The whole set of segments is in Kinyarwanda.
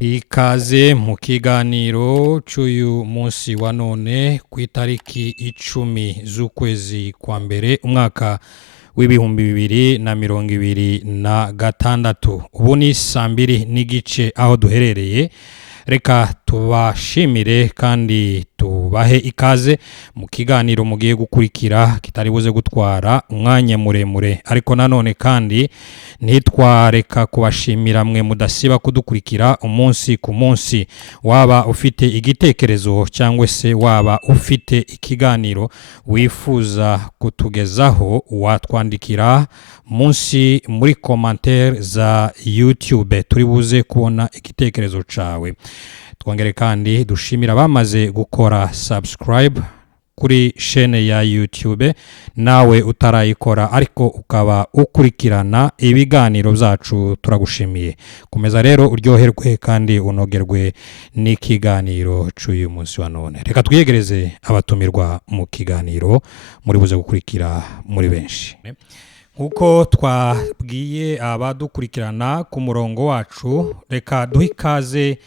Ikaze mu kiganiro cy'uyu munsi wa none ku itariki 10 z'ukwezi kwa mbere umwaka w'ibihumbi 2026. Ubu ni saa 2 n'igice aho duherereye. Reka tubashimire kandi tubahe ikaze mu kiganiro mugiye gukurikira kitari buze gutwara umwanya muremure, ariko nanone kandi ntitwareka kubashimira mwe mudasiba kudukurikira umunsi ku munsi. Waba ufite igitekerezo cyangwa se waba ufite ikiganiro wifuza kutugezaho, watwandikira munsi muri commentaire za YouTube, turi buze kubona igitekerezo cawe. Twongere kandi dushimira bamaze gukora subscribe kuri chaîne ya YouTube. Nawe utarayikora ariko ukaba ukurikirana ibiganiro byacu, turagushimiye. Komeza rero uryoherwe kandi unogerwe n'ikiganiro cy'uyu munsi wa none. Reka twiyegereze abatumirwa mu kiganiro muri buze gukurikira muri benshi. Nkuko twabwiye abadukurikirana ku murongo wacu, reka duhe ikaze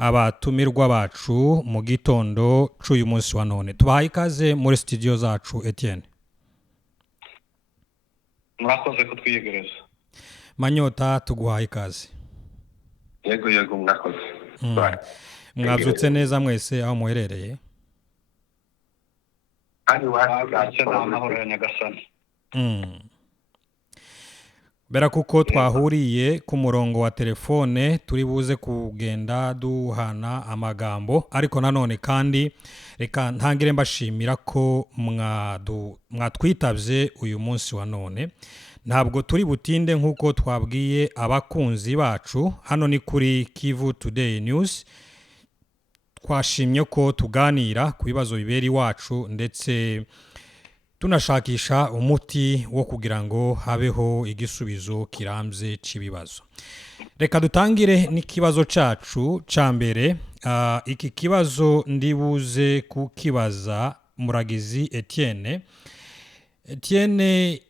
abatumirwa bacu mu gitondo cy'uyu munsi wa none. Tubahaye ikaze muri studio zacu. Etienne, murakoze kutwiyegereza. Manyota, tuguhaye ikaze. Yego murakoze. Mwabyutse neza mwese aho muherereye? Ari wacu n'amahoro ya Nyagasani. Bera kuko twahuriye ku murongo wa telefone, turi buze kugenda duhana amagambo, ariko nanone kandi reka ntangire mbashimira ko mwatwitavye uyu munsi wa none. Ntabwo turi butinde nkuko twabwiye abakunzi bacu. Hano ni kuri Kivu Today News. Twashimye ko tuganira ku bibazo biberi wacu, ndetse tunashakisha umuti wo kugira ngo habeho igisubizo kirambye cy'ibibazo. Reka dutangire n'ikibazo cacu ca mbere. Iki kibazo ndibuze kukibaza Muragizi Etienne. Etienne,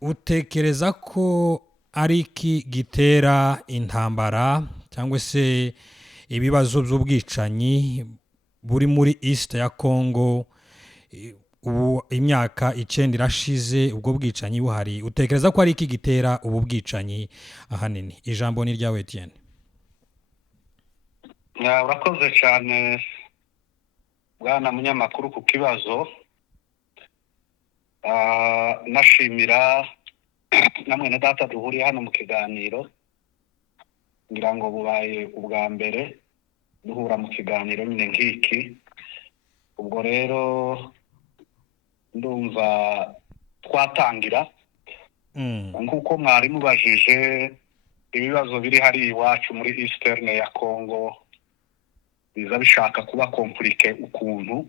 utekereza ko ari iki gitera intambara cyangwa se ibibazo by'ubwicanyi buri muri East ya Congo? Ubu imyaka 9 irashize ubwo bwicanyi buhari. Utekereza ko ari iki gitera ubu bwicanyi ahanini? Ijambo ni ryawe Etienne. Urakoze cyane bwana munyamakuru ku kibazo. Nashimira namwe na data duhuriye hano mu kiganiro. Ngira ngo bubaye ubwa mbere duhura mu kiganiro nyine nk'iki. Ubwo rero ndumva twatangira nkuko mwari mubajije ibibazo biri hari iwacu muri Eastern ya Congo biza bishaka kuba compliqué ukuntu,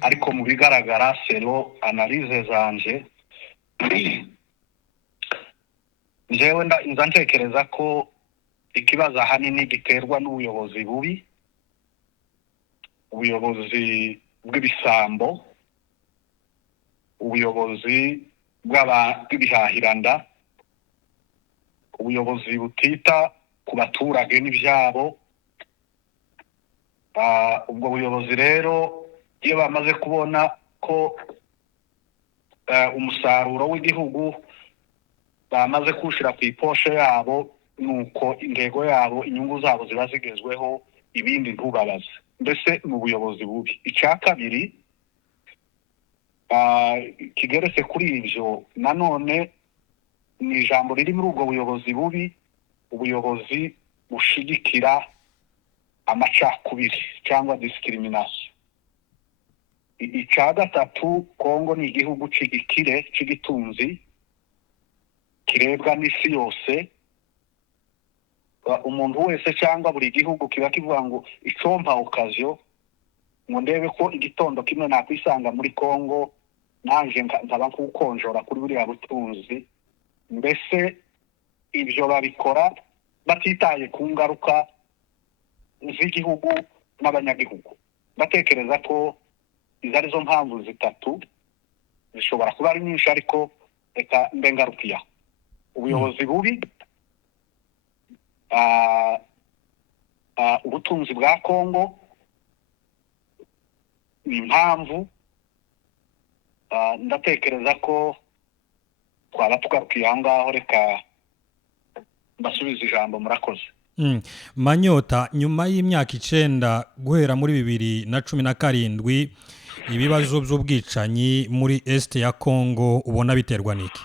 ariko mu bigaragara selo analyse zanje njewe ntekereza ko ikibazo ahanini giterwa n'ubuyobozi bubi, ubuyobozi bw'ibisambo, ubuyobozi bw'ibihahiranda, ubuyobozi butita ku baturage n'ibyabo. Ubwo buyobozi rero iyo bamaze kubona ko umusaruro w'igihugu bamaze kushira ku iposhe yabo, nuko intego yabo, inyungu zabo ziba zigezweho, ibindi ntubabaze. Mbese mu buyobozi bubi. Icya kabiri kigeretse kuri ibyo nanone ni ijambo riri muri ubwo buyobozi bubi, ubuyobozi bushigikira amacakubiri cyangwa discrimination. Icya gatatu, Kongo ni igihugu c'igikire c'igitunzi kirebwa n'isi yose. Umuntu wese cyangwa buri gihugu kiba kivuga ngo icompa occasion ngo ndebe ko igitondo kimwe nakwisanga muri Kongo nanje nkaba nkukonjora kuri buriya butunzi. Mbese ibyo babikora batitaye ku ngaruka z'igihugu n'abanyagihugu. Batekereza ko izo arizo mpamvu zitatu, zishobora kuba ari nyinshi ariko reka mbengarukiya. ubuyobozi bubi, ubutunzi bwa Kongo, impamvu ndatekereza ko twaba tugarukiye aho ngaho. Reka mbasubiza ijambo, murakoze. Manyota, nyuma y'imyaka 9 guhera muri 2017 ibibazo by'ubwicanyi muri Est ya Kongo ubona biterwa niki?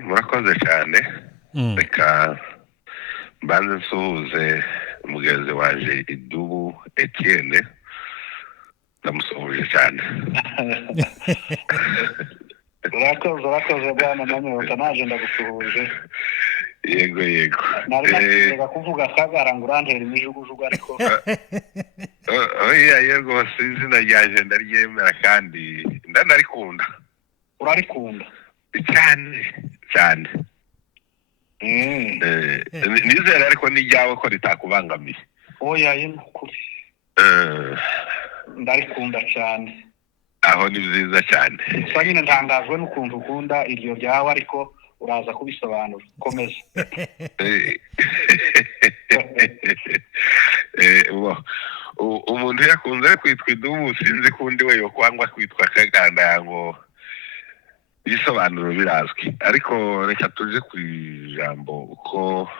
Murakoze cyane. Reka mbanze nsuhuze umugenzi waje Idubu Etienne, ndamusuhuje cyane. Urakoze bwana Manyota, naje ndagusuhuje. Yego. Nareka kuvuga Kagara ngo urantera imijugujugu, ariko yego, izina ryaje ndaryemera kandi ndanarikunda. Urarikunda cyane. Nizera ariko n'ijyawe ko ritakubangamiye. Oya, y'ukuri ndarikunda cyane. Aho ni byiza cyane. Gusa nyine ntangazwe n'ukuntu ukunda iryo ryawe, ariko uraza kubisobanura. Komeza. Umuntu yakunze kwitwa Idubu, sinzi kundi we yo kwangwa kwitwa Kaganda ngo ibisobanuro birazwi. Ariko reka tuje ku ijambo uko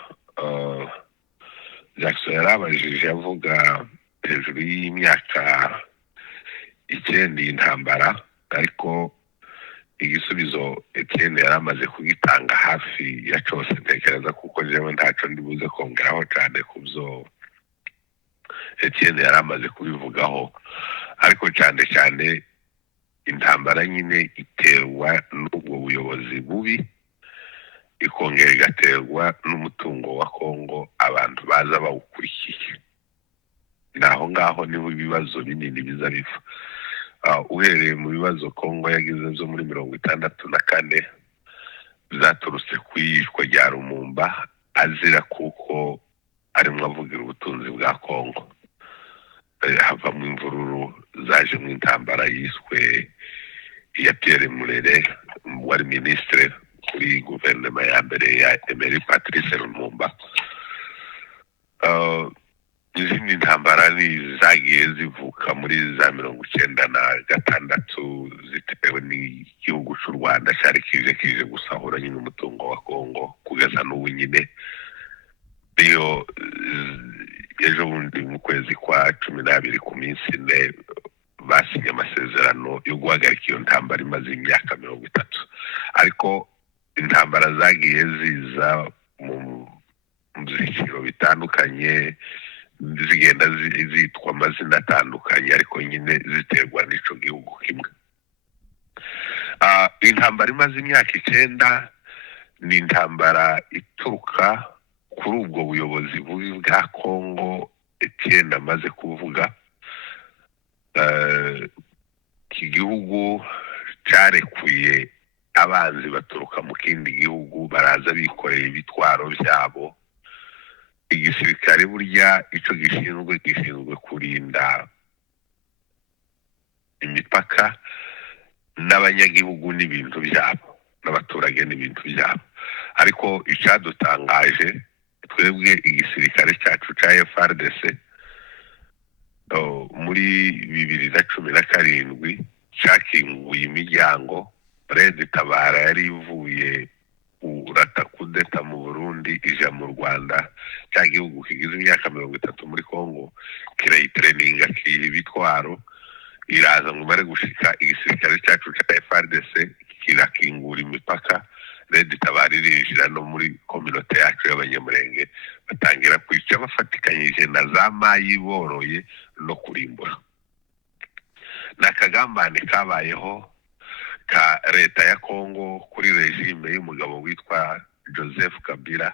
Jackson yarabajije avuga hejuru y'imyaka 9 y'intambara, ariko igisubizo Etienne yaramaze kugitanga hafi ya cyose. Ntekereza kuko jewe ntaco ndibuze kongeraho cyane kubyo Etienne yaramaze kubivugaho. Ariko cyane intambara nyine iterwa n'ubwo buyobozi bubi, ikongera igaterwa n'umutungo wa Kongo abantu baza bawukurikiye. Naho ngaho niho ibibazo binini biza biva. Uhereye mu bibazo Kongo yagize zo muri 64 zaturutse kwishwa rya Lumumba azira kuko arimwe avugira ubutunzi bwa Kongo. Hava mu imvururu zaje mu intambara yiswe ya Pierre Murere, wari ministre kuri guverinoma ya mbere ya Emery Patrice Lumumba. Izindi ntambara ni zagiye zivuka muri za 96 zitewe n'igihugu cy'u Rwanda cyari kije gusahura nyine umutungo wa Kongo kugeza n'ubu nyine. Iyo ejo bundi mu kwezi kwa 12 ku minsi 4 basinye amasezerano yo guhagarika iyo ntambara imaze imyaka 30. Ariko intambara zagiye ziza mu byiciro bitandukanye, zigenda zitwa amazina atandukanye, ariko nyine ziterwa n'ico gihugu kimwe. Intambara imaze imyaka 9 ni intambara ituruka kuri ubwo buyobozi bubi bwa Kongo Etienne amaze kuvuga. Iki gihugu cyarekuye abanzi baturuka mu kindi gihugu, baraza bikoreye ibitwaro byabo. Igisirikare burya ico gishinzwe kurinda imipaka n'abanyagihugu n'ibintu byabo, n'abaturage n'ibintu byabo. Ariko icyadutangaje twebwe igisirikare cyacu cya FARDC muri 2017 cyakinguye imiryango. Red Tabara yari ivuye urata kudeta mu Burundi ija mu Rwanda, cya gihugu kigize imyaka 30 muri Kongo, kirayitreninga kiri bitwaro, iraza ngo bare gushika igisirikare cyacu cya FARDC kirakingura imipaka. Red Tabara irinjira no muri community yacu y'abanyamurenge, batangira kwica bafatikanyije na za mayi boroye no kurimbura. Nakagambane kabayeho ka leta ya Kongo kuri regime y'umugabo witwa Joseph Kabila,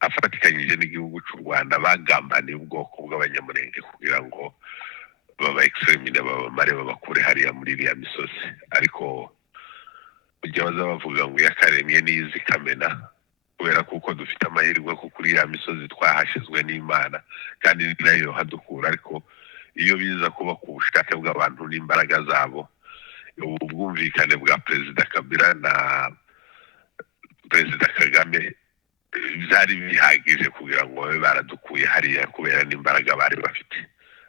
afatikanyije n'igihugu cy'u Rwanda, bagambaniye ubwoko bw'abanyamurenge kugira ngo baba extermine, babamare, babakure hariya muri iriya misozi. Ariko ujya baza bavuga ngo yakaremye n'izi kamena, kubera kuko dufite amahirwe ko kuri iriya misozi twahashizwe n'Imana kandi nayo hadukura. Ariko iyo biza kuba ku bushake bw'abantu n'imbaraga zabo, ubwumvikane bwa Perezida Kabila perezida Kagame byari bihagije kugira ngo babe baradukuye hariya kubera n'imbaraga bari bafite,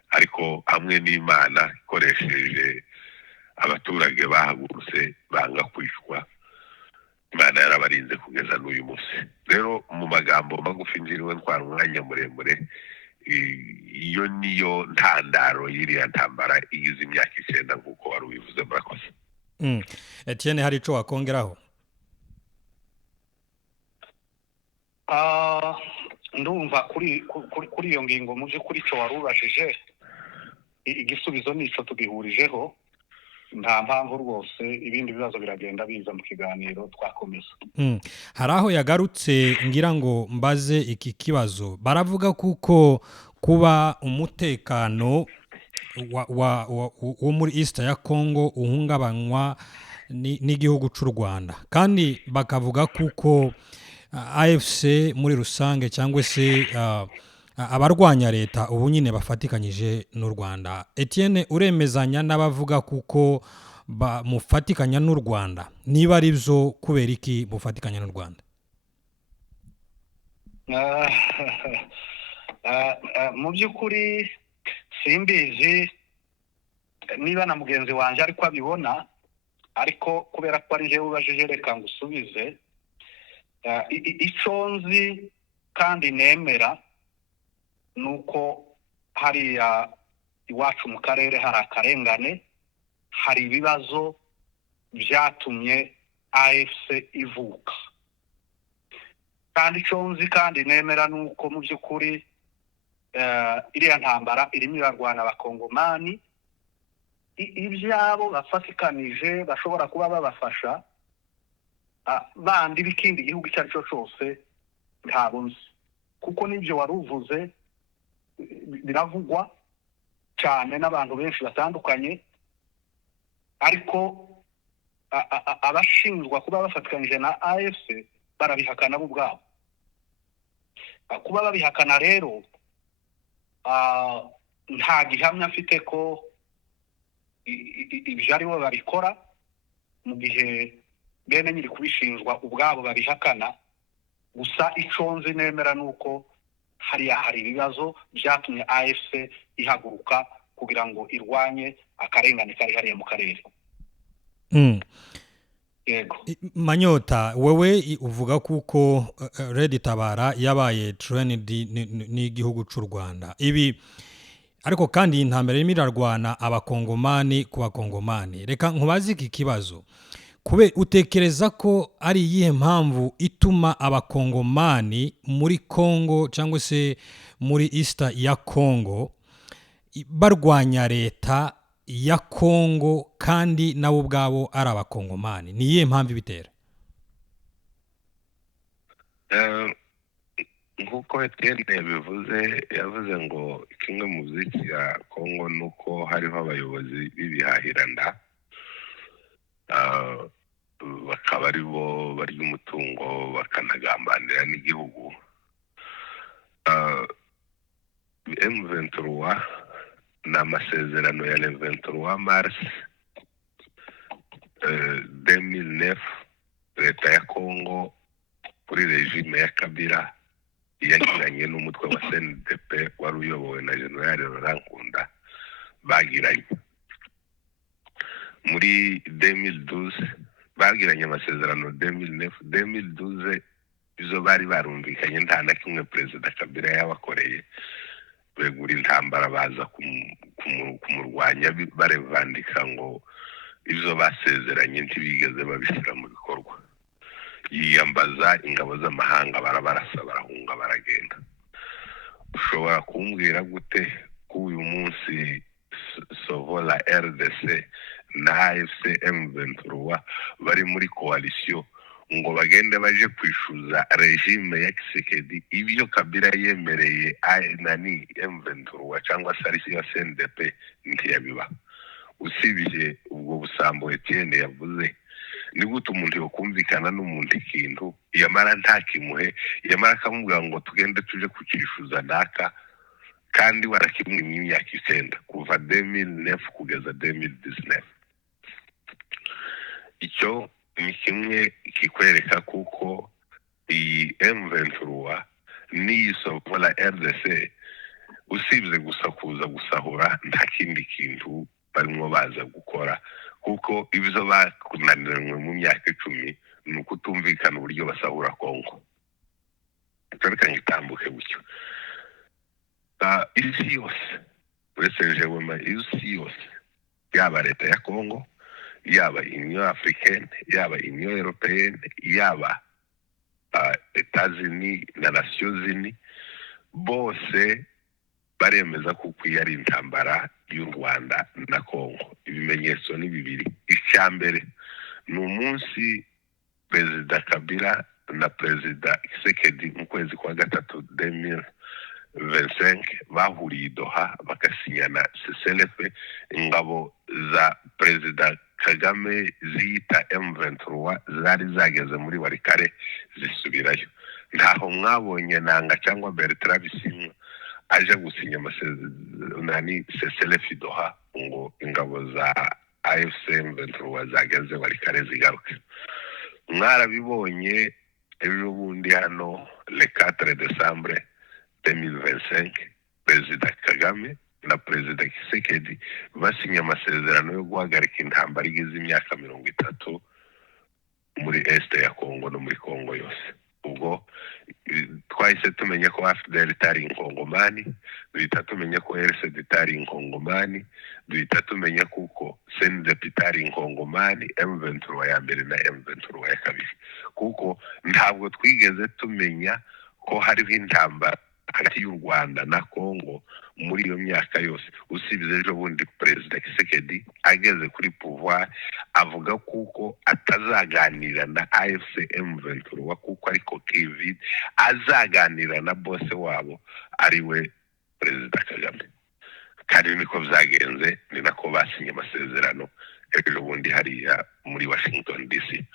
ariko hamwe n'Imana ikoresheje abaturage bahagurutse banga kwicwa, Imana yarabarinze kugeza n'uyu munsi. Rero mu magambo magufi njiriwe ntwara umwanya muremure, iyo niyo ntandaro y'iriya ntambara igize imyaka 9 nk'uko wari ubivuze. Murakoze. Etienne, hari ico wakongeraho? Ndumva kuri iyo ngingo mu by'ukuri cyo warubajije igisubizo nico tugihurijeho, nta mpamvu rwose ibindi bibazo biragenda biza mu kiganiro twakomeza. Hari aho yagarutse ngira ngo mbaze iki kibazo, baravuga kuko kuba umutekano wo muri East ya Congo uhungabanywa n'igihugu cy'u Rwanda, kandi bakavuga kuko AFC muri rusange cyangwa se abarwanya leta ubu nyine bafatikanyije n'u Rwanda. Etienne, uremezanya n'abavuga kuko mufatikanya n'u Rwanda? Niba ari byo, kubera iki mufatikanya n'u Rwanda? Mu by'ukuri simbizi niba na mugenzi wanjye ariko abibona, ariko kubera ko ari je ubajije reka ngusubize. Icyo nzi kandi nemera nuko hariya iwacu mu karere hari akarengane, hari ibibazo byatumye AFC ivuka, kandi icyo nzi kandi nemera nuko mu by'ukuri iriya ntambara irimo irarwana abakongomani, ibyabo bafatikanije bashobora kuba babafasha bandi b'ikindi gihugu icyo ari cyo cyose ntabwo nzi, kuko n'ibyo wari uvuze biravugwa cyane n'abantu benshi batandukanye, ariko abashinjwa kuba bafatikanyije na AFC barabihakana bo ubwabo. Kuba babihakana rero nta gihamya afite ko ibyo ari bo babikora, mu gihe bene nyiri kubishinjwa ubwabo babihakana. Gusa icyo nzi nemera nuko hari ibibazo byatumye AFC ihaguruka kugira ngo irwanye akarengane kari hariya mu karere. Yego. Manyota, wewe uvuga kuko Red Tabara yabaye trained n'igihugu cy'u Rwanda. Ibi ariko kandi intambara irimo irarwana abakongomani ku bakongomani. Reka nkubaze iki kibazo, kube utekereza ko ari iyihe mpamvu ituma abakongomani muri Congo cyangwa se muri East ya Congo barwanya leta ya Congo kandi nabo ubwabo ari abakongomani? Ni iyihe mpamvu ibitera? Nk'uko Etienne bivuze, yavuze ngo kimwe mu by'iki Congo nuko hariho abayobozi b'ibihahiranda, bakaba ari bo barya umutungo bakanagambanira n'igihugu. M23 n'amasezerano ya 23 Mars 2009 leta ya Congo kuri regime ya Kabila yagiranye n'umutwe wa CNDP wari uyobowe na General Laurent Nkunda bagiranye muri 2012, bagiranye amasezerano 2009 izo bari barumvikanye, nta na kimwe perezida Kabila yabakoreye. Begura intambara baza kumurwanya barevandika ngo izo basezeranye ntibigeze babishyira mu bikorwa. Yiyambaza ingabo z'amahanga, barabarasa, barahunga, baragenda. Ushobora kumbwira gute ko uyu munsi Sovola RDC na AFC M23 bari muri coalition ngo bagende baje kwishuza regime ya Tshisekedi ibyo Kabila yemereye nani M23 cyangwa se ya CNDP ntiyabiba? Usibije ubwo busambo Etienne yavuze, ni gute umuntu yokumvikana n'umuntu ikintu yamara ntakimuhe, yamara akamubwira ngo tugende tuje kukishuza naka, kandi warakimwe imyaka 9 kuva 2009 kugeza 2019. Icyo ni kimwe kikwereka kuko iyi M23 n'iyi Sokola RDC usibye gusa kuza gusahura nta kindi kintu barimo baza gukora, kuko ibyo bakunaniranywe mu myaka 10 ni ukutumvikana uburyo basahura Kongo. Reka ngitambuke gutyo. Isi yose uretse jewe isi yose, yaba leta ya Kongo, yaba Union Africaine, yaba Union Européenne, yaba États-Unis na Nations Unies, bose baremeza kuko yari intambara y'u Rwanda na Kongo. Ibimenyetso ni bibiri. Icyambere ni umunsi Perezida Kabila na Perezida Tshisekedi mu kwezi kwa gatatu 2025 bahuriye Doha bakasinyana cessez-le-feu. Ingabo za Perezida Kagame ziyita M23 zari zageze muri Warikare zisubirayo. Ntaho mwabonye Nanga cyangwa Bertrand Bisimwa aje gusinya amasezerano cessez-le-feu Doha ngo ingabo za AFC M23 zageze Warikare zigaruke. Mwarabibonye ejo bundi hano le 4 décembre 2025 Perezida Kagame na Perezida Tshisekedi basinya amasezerano yo guhagarika intambara igize imyaka 30 muri este ya Kongo no muri Kongo yose. Ubwo twahise tumenya ko AFDL itari inkongomani, duhita tumenya ko RCD itari inkongomani, duhita tumenya kuko CNDP itari inkongomani, M23 ya mbere na M23 ya kabiri, kuko ntabwo twigeze tumenya ko hariho intambara hagati y'u Rwanda na Kongo muri iyo myaka yose. Usibye ejo bundi Perezida Tshisekedi ageze kuri pouvoir avuga kuko atazaganira na AFC M23 kuko ariko Kevin azaganira na bose wabo ariwe Perezida Kagame. Kandi niko byagenze, ni nako basinye amasezerano ejo bundi hariya muri Washington DC.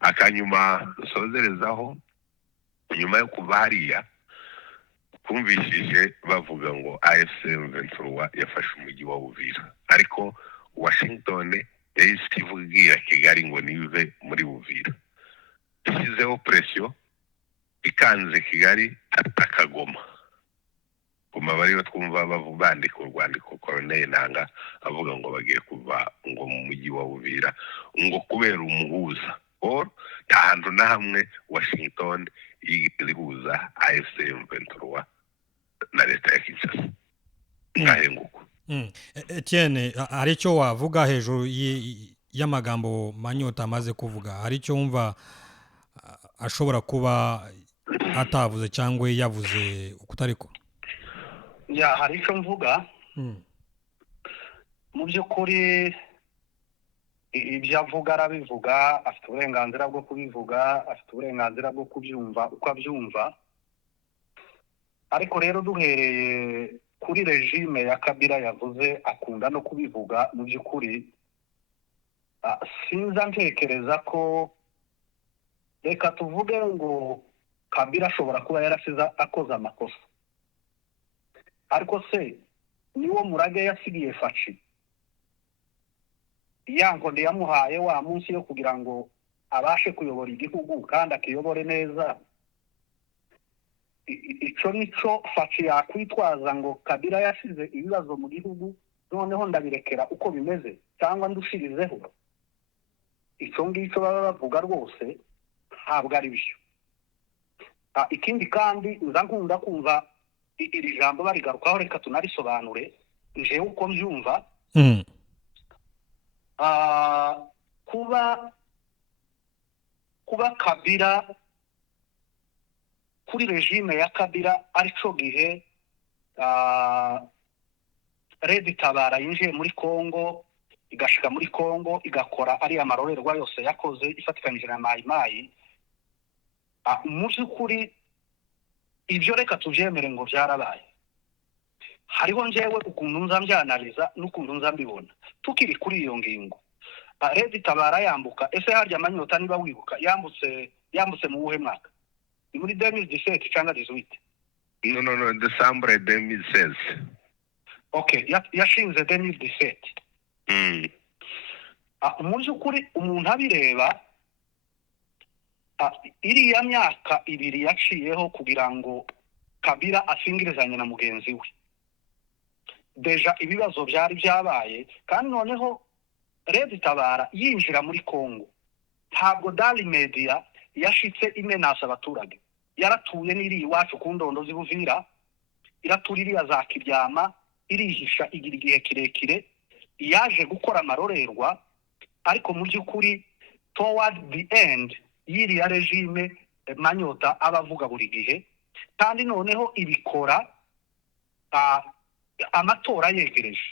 Akanyuma sozerezaho, nyuma yo kuva hariya kumvishije bavuga ngo AFC M23 yafashe umujyi wa Uvira, ariko Washington yahise ivugira Kigali ngo nive muri Uvira. Ishyizeho pressure ikanze Kigali atakagoma. Kuma bariyo twumva bandika urwandiko Colonel Nanga avuga ngo bagiye kuva ngo mu mujyi wa Uvira ngo kubera umuhuza. Ntahantu na hamwe Washington yihuza AFC M23 na leta ya Kinshasa. Ngahenguko. Etienne, hari icyo wavuga hejuru y'amagambo Manyota amaze kuvuga? Hari icyo wumva ashobora kuba atavuze cyangwa yavuze ukutariko? Hari icyo mvuga. Mu by'ukuri ibyo avuga arabivuga, afite uburenganzira bwo kubivuga, afite uburenganzira bwo kubyumva uko abyumva. Ariko rero duhereye kuri regime ya Kabila yavuze akunda no kubivuga, mu by'ukuri sinza ntekereza ko, reka tuvuge ngo Kabila ashobora kuba yarasize akoze amakosa, ariko se niwo murage yasigiye Faci yango yamuhaye wa munsi yo kugira ngo abashe kuyobora igihugu kandi akiyobore neza? Icyo nico Faci yakwitwaza ngo Kabila yasize ibibazo mu gihugu noneho ndabirekera uko bimeze cyangwa ndushirizeho? Icyo ngicyo baba bavuga rwose ntabwo ari byo. Ikindi kandi nza nkunda kumva iri jambo barigarukaho, reka tunarisobanure njewe uko mbyumva. kuba Kabila kuri regime ya Kabila arico gihe Red Tabara yinjiye muri Kongo, igashika muri Kongo igakora ari amarorerwa yose yakoze ifatikanije na Mai Mai. Mu by'ukuri ibyo reka tubyemere ngo byarabaye. Hariho njewe ukuntu nzambyanaliza n'ukuntu nzambibona. Tukiri kuri iyo ngingo, Red Tabara yambuka, ese harya Manyota niba wibuka yambutse mu buhe mwaka? Ni muri 2017 cyangwa 18? No, December 2016. Okay, yashinze 2017. Mu by'ukuri umuntu abireba iriya myaka ibiri yaciyeho kugira ngo Kabila asingirizanye na mugenzi we deja ibibazo byari byabaye kandi noneho Red Tabara yinjira muri Kongo ntabwo Daily Media yashitse imenasa abaturage yaratuye n'iri iwacu ku ndondo z'Ibuvira iratura iriya za Kiryama irihisha igira igihe kirekire yaje gukora amarorerwa ariko mu by'ukuri toward the end y'iriya regime Manyota abavuga buri gihe kandi noneho ibikora amatora yegereje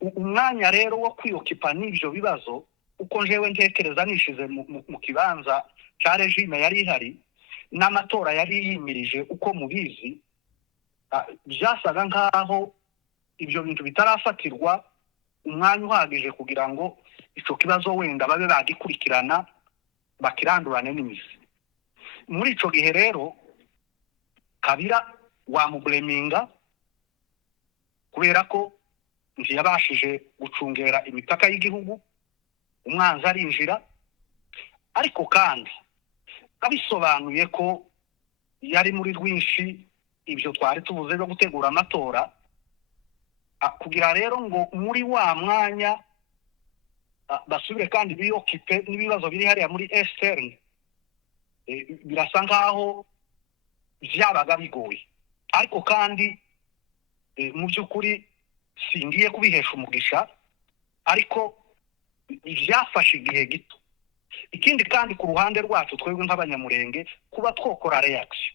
umwanya rero wo kwiyokipa n'ibyo bibazo uko njewe ntekereza nishize mu kibanza cya regime yari ihari n'amatora yari yimirije uko mubizi byasaga nkaho ibyo bintu bitarafatirwa umwanya uhagije kugira ngo icyo kibazo wenda babe bagikurikirana bakirandurane n'imizi muri icyo gihe rero Kabila wamubleminga kubera ko ntiyabashije gucungera imipaka y'igihugu umwanzi arinjira ariko kandi abisobanuye ko yari muri rwinshi ibyo twari tuvuze no gutegura amatora kugira rero ngo muri wa mwanya basubire kandi biyokipe n'ibibazo biri hariya muri externe birasa nkaho byabaga bigoye ariko kandi mu by'ukuri singiye kubihesha umugisha ariko byafashe igihe gito ikindi kandi ku ruhande rwacu twebwe nk'abanyamurenge kuba twokora reaction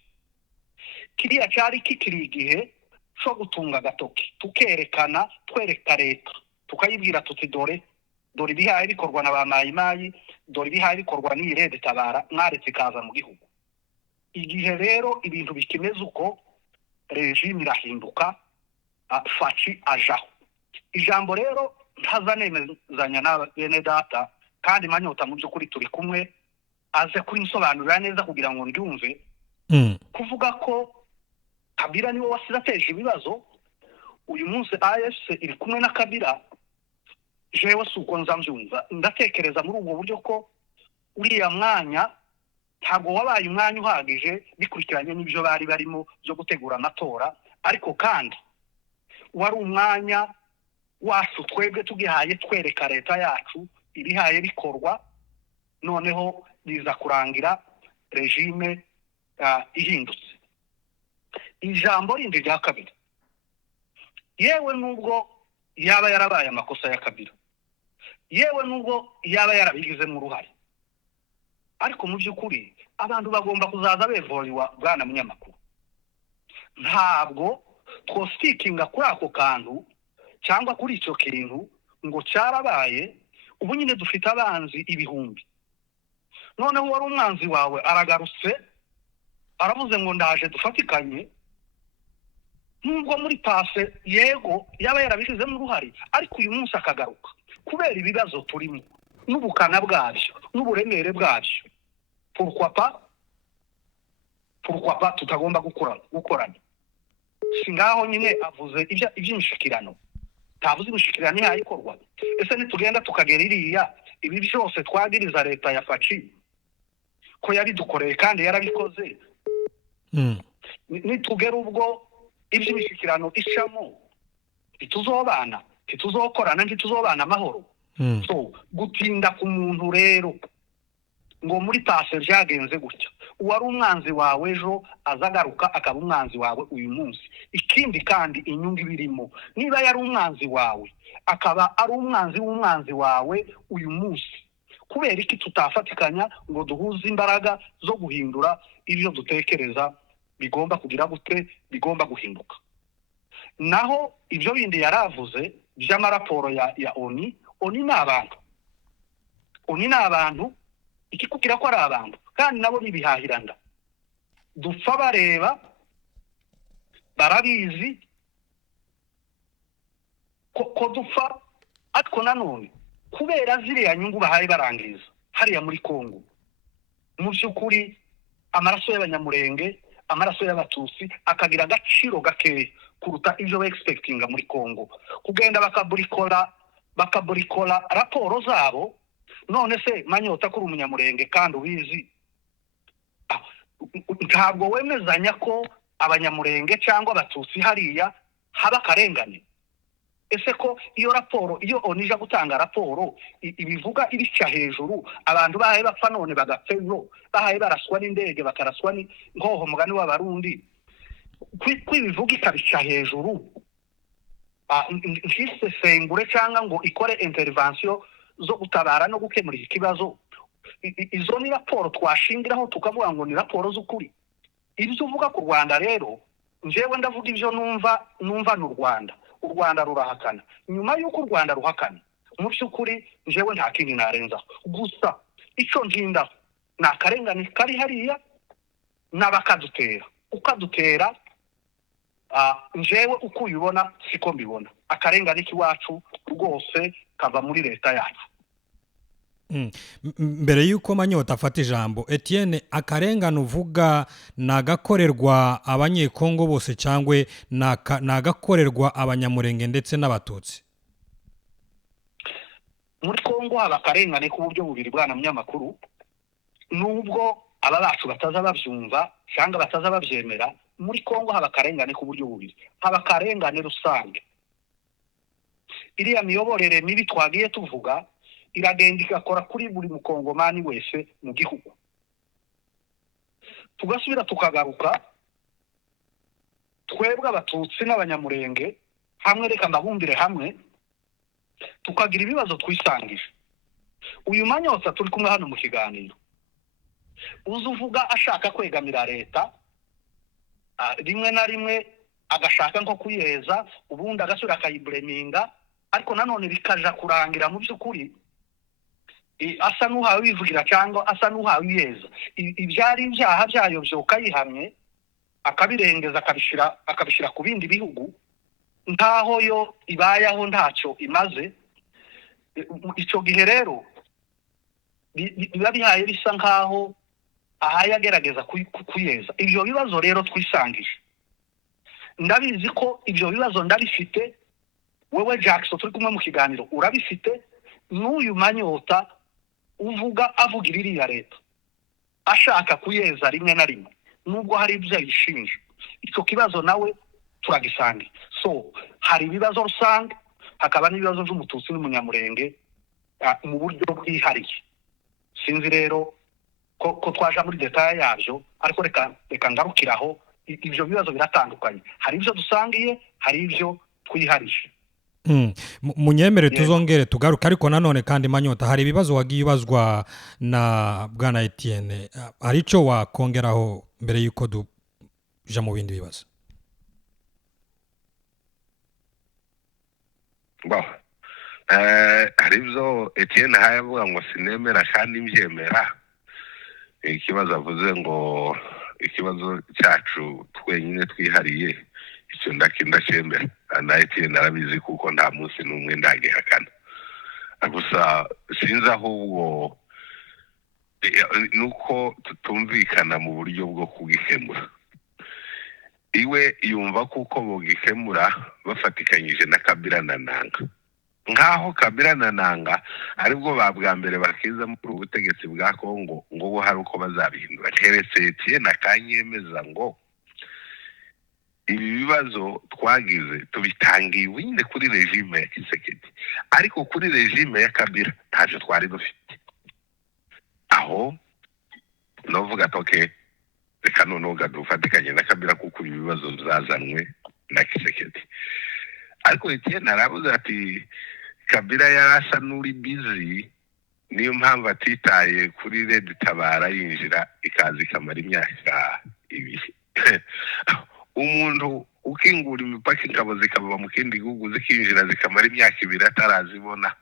kiriya cyari kikiri igihe cyo gutunga agatoki tukerekana twereka leta tukayibwira tuti dore ibihaye bikorwa na ba mayimayi dore ibihaye bikorwa n'iyi Red Tabara mwaretse ikaza mu gihugu igihe rero ibintu bikimeze uko regime irahinduka faci ajaho ijambo rero ntazanemezanya na bene data kandi Manyota mu by'ukuri turi kumwe aze kurinsobanurira neza kugira ngo ndyumve kuvuga ko Kabila niwe wasigateje ibibazo uyu munsi AFC iri kumwe na Kabila jewe suko nzambyumva ndatekereza muri ubwo buryo ko uriya mwanya ntabwo wabaye umwanya uhagije bikurikiranye n'ibyo bari barimo byo gutegura amatora ariko kandi wari umwanya wacu twebwe tugihaye twereka leta yacu ibihaye bikorwa noneho biza kurangira regime ihindutse ijambo rindi rya Kabila yewe nubwo yaba yarabaye amakosa ya Kabila yewe nubwo yaba yarabigizemo uruhare ariko mu by'ukuri abantu bagomba kuzaza bevoriwa bwana munyamakuru ntabwo twosikinga kuri ako kantu cyangwa kuri icyo kintu ngo cyarabaye ubu nyine dufite abanzi ibihumbi noneho wari umwanzi wawe aragarutse aravuze ngo ndaje dufatikanye nubwo muri pase yego yaba yarabishizemo uruhare ariko uyu munsi akagaruka kubera ibibazo turimo n'ubukana bwabyo n'uburemere bwabyo pourquoi pas tutagomba gukorana singaho nyine avuze iby'imishikirano tavuze imishikirano yayikorwa ese nitugenda tukagera iriya ibi byose twagiriza leta ya faci ko yabidukoreye kandi yarabikoze nitugera ubwo iby'imishikirano ishamo ituzobana ituzokorana ntituzobana amahoro so gutinda ku muntu rero ngo muri pase byagenze gutya uwari umwanzi wawe ejo azagaruka akaba umwanzi wawe uyu munsi ikindi kandi inyungu ibirimo niba yari umwanzi wawe akaba ari umwanzi w'umwanzi wawe uyu munsi kubera iki tutafatikanya ngo duhuze imbaraga zo guhindura ibyo dutekereza bigomba kugira gute bigomba guhinduka naho ibyo bindi yaravuze by'amaraporo ya ONI ni abantu ikikubwira ko ari abantu kandi nabo bibihahirana dupfa bareba barabizi ko dupfa ariko nanone kubera ziriya nyungu bahaye barangiriza hariya muri Kongo mu by'ukuri amaraso y'abanyamurenge amaraso y'abatutsi akagira agaciro gakeya kuruta ibyo expectinga muri Kongo kugenda bakaburikora raporo zabo none se Manyota kuri umunyamurenge kandi ubizi ntabwo wemezanya ko abanyamurenge cyangwa abatutsi hariya haba akarengane. Ese ko iyo raporo, iyo onija gutanga raporo ibivuga ibica hejuru, abantu bahaye bapfa none bagapfeyo, bahaye baraswa n'indege bakaraswa ni nkoho mugani w'abarundi, kwibivuga ikabica hejuru, ntisesengure cyangwa ngo ikore intervention zo gutabara no gukemura ikibazo. Izo ni raporo twashingiraho tukavuga ngo ni raporo z'ukuri. Ibyo uvuga ku Rwanda rero, njyewe ndavuga ibyo numva n'u Rwanda rurahakana. Nyuma y'uko u Rwanda ruhakana, mu by'ukuri njyewe nta kindi narenzaho, gusa icyo njindaho ni akarengane kari hariya n'abakadutera. Ukadutera njyewe uko ubibona siko mbibona. Akarengane k'iwacu rwose kava muri leta yacu. Mbere y'uko Manyota afata ijambo, Etienne, akarengane uvuga nagakorerwa abanyekongo bose cyangwa nagakorerwa abanyamurenge ndetse n'abatutsi? Muri Kongo haba akarengane k'uburyo bubiri bwana munyamakuru, nubwo aba bacu bataza babyumva cyangwa bataza babyemera. Muri Kongo haba akarengane k'uburyo bubiri. Haba akarengane rusange, iriya miyoborere mibi twagiye tuvuga iragenda igakora kuri buri mukongomani wese mu gihugu. Tugasubira tukagaruka twebwe abatutsi n'abanyamurenge hamwe, reka ndabumbire hamwe, tukagira ibibazo twisangije. Uyu Manyota turi kumwe hano mu kiganiro uzuvuga ashaka kwegamira leta, rimwe na rimwe agashaka nko kuyeza, ubundi agasubira akayibleminga, ariko nanone bikaja kurangira mu by'ukuri asa n'uhawe bivugira cyangwa asa n'uhawe yeza. Ibyari ibyaha byayo byoka yihamye akabirengeza akabishira ku bindi bihugu ntaho yo ibayaho ntacyo imaze. Icyo gihe rero biba bihaye bisa nkaho ahaye agerageza kuyeza. Ibyo bibazo rero twisangije, ndabizi ko ibyo bibazo ndabifite, wewe Jackson turi kumwe mu kiganiro urabifite, n'uyu Manyota avugira iriya leta ashaka kuyeza rimwe na rimwe, nubwo hari ibyo yishinja. Icyo kibazo nawe turagisanga. So hari ibibazo rusange, hakaba n'ibibazo by'umututsi n'umunyamurenge mu buryo bwihariye. Sinzi rero ko twaja muri detail yabyo, ariko reka ngarukiraho. Ibyo bibazo biratandukanye, hari ibyo dusangiye, hari ibyo twiharije. Munyemere tuzongere tugaruka, ariko nanone kandi Manyota, hari ibibazo wagiye ubazwa na bwana Etienne, hari icyo wakongeraho mbere y'uko duja mu bindi bibazo? Hari ibyo Etienne avuga ngo sinemera kandi mbyemera. Ikibazo avuze ngo ikibazo cyacu twenyine twihariye, icyo ndacyemera, na Etienne arabizi kuko nta munsi n'umwe ndagihakana. Gusa sinzi ahubwo nuko tutumvikana mu buryo bwo kugikemura. Iwe yumva kuko bogikemura bafatikanyije na Kabila na Nanga, nkaho Kabila na Nanga aribwo babwa mbere bakiza muri ubutegetsi bwa Kongo ngo hari uko bazabihindura. Keretse Etienne akanyemeza ngo ibi bibazo twagize tubitangiye winde kuri regime ya Kisekedi, ariko kuri regime ya Kabila ntacyo twari dufite. Aho novuga toke reka noneho dufatikanye na Kabila kuko ibibazo byazanwe na Kisekedi. Ariko Etienne aravuze ati Kabila yarasa n'uri busy, niyo mpamvu atitaye kuri Red Tabara yinjira ikazi kamara imyaka ibiri. Umuntu ukingura imipaka ingabo zikaba mu kindi gihugu zikinjira zikamara imyaka ibiri atarazibona,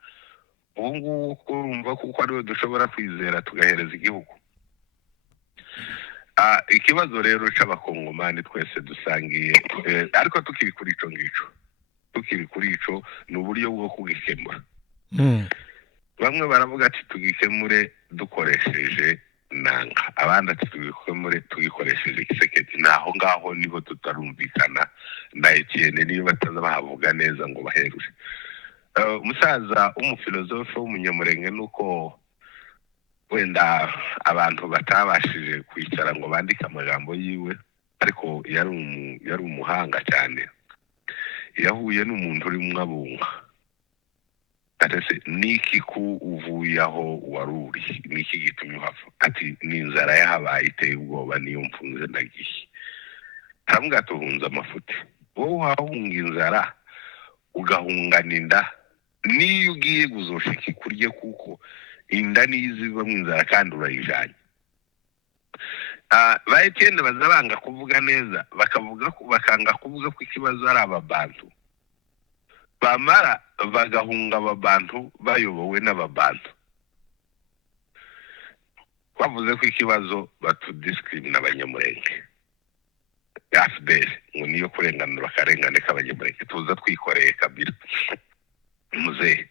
ubu ngubu urumva kuko ariwe dushobora kwizera tugahereza igihugu. Ikibazo rero cy'abakongomani twese dusangiye, ariko tukiri kuri ico ni uburyo bwo kugikemura. Bamwe baravuga ati tugikemure dukoresheje Nanga, abandi ati tugikemure tugikoresheje Kisekedi. Naho ngaho niho tutarumvikana na Etienne, niyo bataza bahavuga neza ngo baheruje. Umusaza umufilozofe w'umunyamurenge nuko wenda abantu batabashije kwicara ngo bandike amagambo yiwe, ariko yari umuhanga cyane. Yahuye n'umuntu uri mwabunga, atese niki ku uvuye aho wari uri, niki gitumye uhava? Ati ni inzara yahabaye iteye ubwoba, niyo mfunze ndagiye. Aramubwira ati uhunze amafuti. Wowe wahunga inzara ugahungana inda, niyo ugiye guzoshika ikurye, kuko inda niyo izivamo inzara kandi urayijanye. Ba Etienne baza banga kuvuga neza, bakanga kuvuga ko ikibazo ari ababantu, bamara bagahunga ababantu bayobowe n'ababantu. Bavuze ko ikibazo batudiscrimine abanyamurenge, FDL ngo niyo kurenganura akarengane k'abanyamurenge, tuza twikoreye Kabila muzehe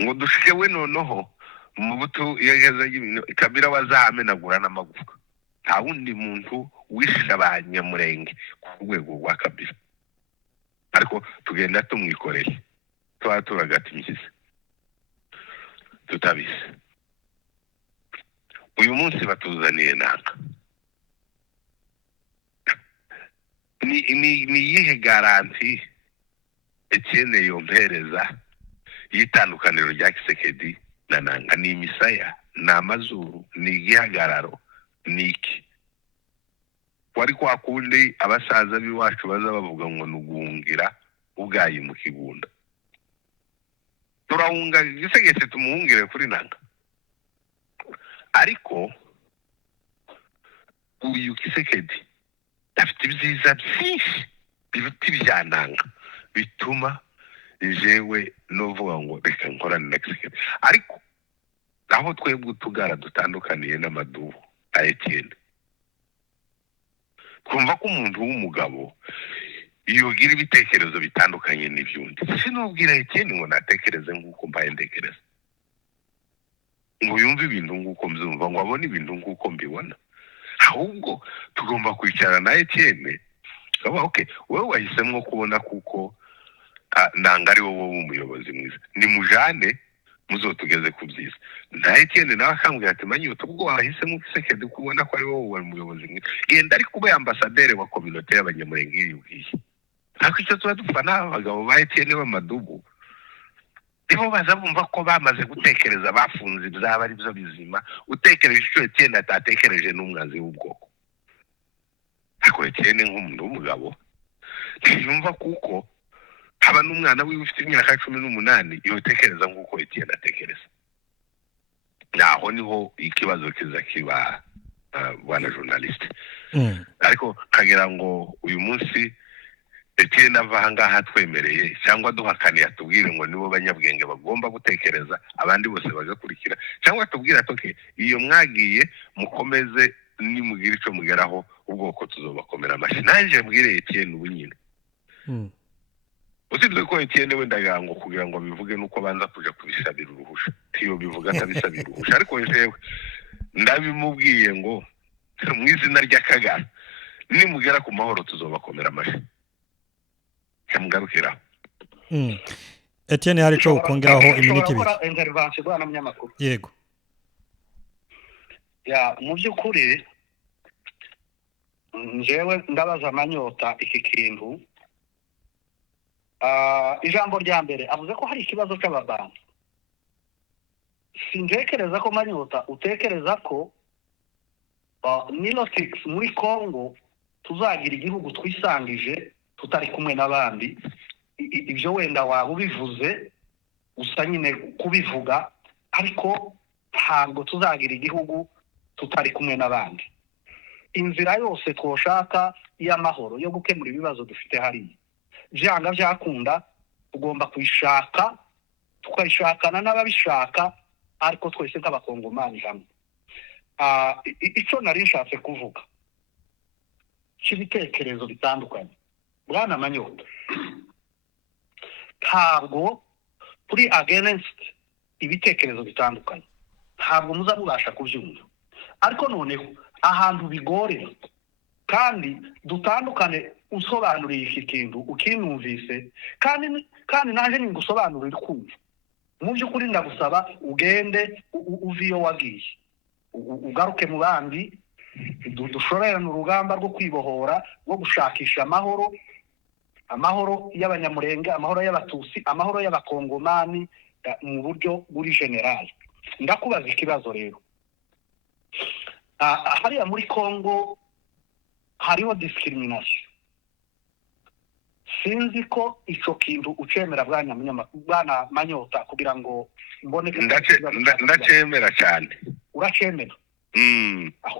ngo dushikewe noneho mu buto yageze Kabila wazamenagura n'amagufwa. Nta wundi muntu wishe abanyamurenge ku rwego rwa Kabila, ariko tugenda tumwikoreye, turagatimyize tutabizi. Uyu munsi batuzaniye nanga, ni yihe garanti Etienne yompereza yitandukaniro rya Kisekedi na nanga? Ni imisaya, ni amazuru, ni igihagararo, niki? Wari kwa kundi abasaza biwacu baza bavuga ngo nuguhungira ubwayi mu kigunda. Turahunga Gisegetse tumuhungire kuri nanga, ariko uyu Kisekedi afite ibyiza byinshi biruta ibya nanga, bituma jewe novuga ngo reka nkorane na Kisekedi. Ariko aho twebwe tugara dutandukaniye n'amadubu a Etienne, kumva ko umuntu w'umugabo yogira ibitekerezo bitandukanye n'ibyundi. Sinubwira Etienne ngo natekereze nk'uko mbaye ndekereza, ngo yumve ibintu nk'uko mbyumva, ngo abone ibintu nk'uko mbibona. Ahubwo tugomba kwicara na Etienne, okay, wowe wahisemo kubona kuko nanga ari wowe umuyobozi mwiza, ni mujane muzotugeze ku byiza. Na Etienne nawe akambwira ati Manyota, ubwo wahisemo Kisekedi kubona ko ari wowe umuyobozi mwiza, genda ari kuba ambasaderi wa community y'abanyamurenge y'ubwiye. Ariko icyo tuba dupfa n'abagabo ba Etienne b'amadubu, nibo baza bumva ko bamaze gutekereza, bafunze byaba ari byo bizima. Utekereje icyo Etienne atatekereje n'umwanzi w'ubwoko. Ariko Etienne nk'umuntu w'umugabo ntiyumva kuko haba n'umwana wiwe ufite imyaka 18 yotekereza nk'uko Etienne atekereza. Naho niho ikibazo kiza kiba, bwana journalist. Ariko kagira ngo uyu munsi Etienne ava ngaha twemereye cyangwa duhakaniye atubwire ngo nibo banyabwenge bagomba gutekereza, abandi bose bagakurikira, cyangwa atubwire atoke iyo mwagiye mukomeze nimugira icyo mugeraho ubwoko tuzobakomera amashi. Nanje mbwire Etienne ubunyine usibye ko Etienne wenda ngo kugira ngo bivuge nuko banza kuja kubisabira uruhusha, tiyo bivuga atabisabira uruhusha. Ariko jewe ndabimubwiye ngo mu izina ry'Akagara nimugera ku mahoro tuzobakomera amashi. Kamgarukira Etienne hari cyo ukongeraho iminota ibiri. Intervention bwana munyamakuru. Yego. Ya mu byukuri njewe ndabaza Manyota iki kintu. Ijambo rya mbere avuze ko hari ikibazo cy'ababantu. Sintekereza ko Manyota utekereza ko Nilotix muri Congo tuzagira igihugu twisangije tutari kumwe n'abandi. Ibyo wenda waba ubivuze usa nyine kubivuga, ariko ntabwo tuzagira igihugu tutari kumwe n'abandi. Inzira yose twoshaka y'amahoro yo gukemura ibibazo dufite hariya, byanga byakunda tugomba kuyishaka, tukayishakana n'ababishaka, ariko twese nk'abakongomani hamwe. Icyo nari nshatse kuvuga cy'ibitekerezo bitandukanye, bwana Manyota, ntabwo turi against ibitekerezo bitandukanye, ntabwo muza mubasha kubyumva, ariko noneho ahantu bigorera kandi dutandukane, usobanuriye iki kintu ukinumvise kandi naje ningusobanurira kumva. Mu byukuri ndagusaba ugende uviyo wagiye, ugaruke mu bandi dushorerane urugamba rwo kwibohora rwo gushakisha amahoro y'abanyamurenge, amahoro y'abatutsi, amahoro y'abakongomani mu buryo buri general. Ndakubaza ikibazo rero, hariya muri Kongo hariho discrimination. Sinzi ko ico kintu ucemera bwana Manyota kugira ngo mbone ndacemera cyane. Uracemera?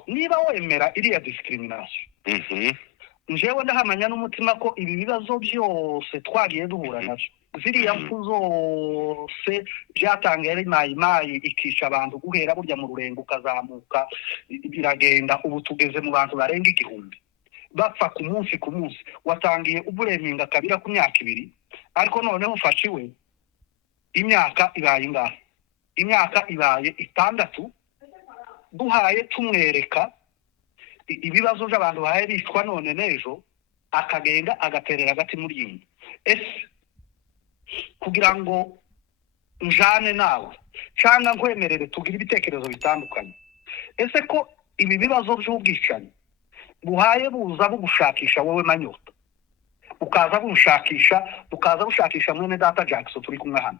Niba wemera iriya discrimination, njewe ndahamanya n'umutima ko ibi bibazo byose twagiye duhura nabyo, ziriya mfu zose byatangiye ari mayimayi ikica abantu guhera burya mu rurengo ukazamuka biragenda, ubu tugeze mu bantu barenga 1000 bapfa ku munsi watangiye ubureminga kabira ku myaka 2, ariko noneho ufashiwe imyaka ibaye ingahe? Imyaka ibaye 6 duhaye tumwereka ibibazo by'abantu bahaye bicwa none nejo akagenda agaterera agati muri yindi. Ese kugira ngo njane nawe cyangwa nkwemerere tugira ibitekerezo bitandukanye, ese ko ibi bibazo by'ubwicanyi buhaye buza bugushakisha wowe Manyota, ukaza bushakisha mwene data Jackson turi kumwe hano,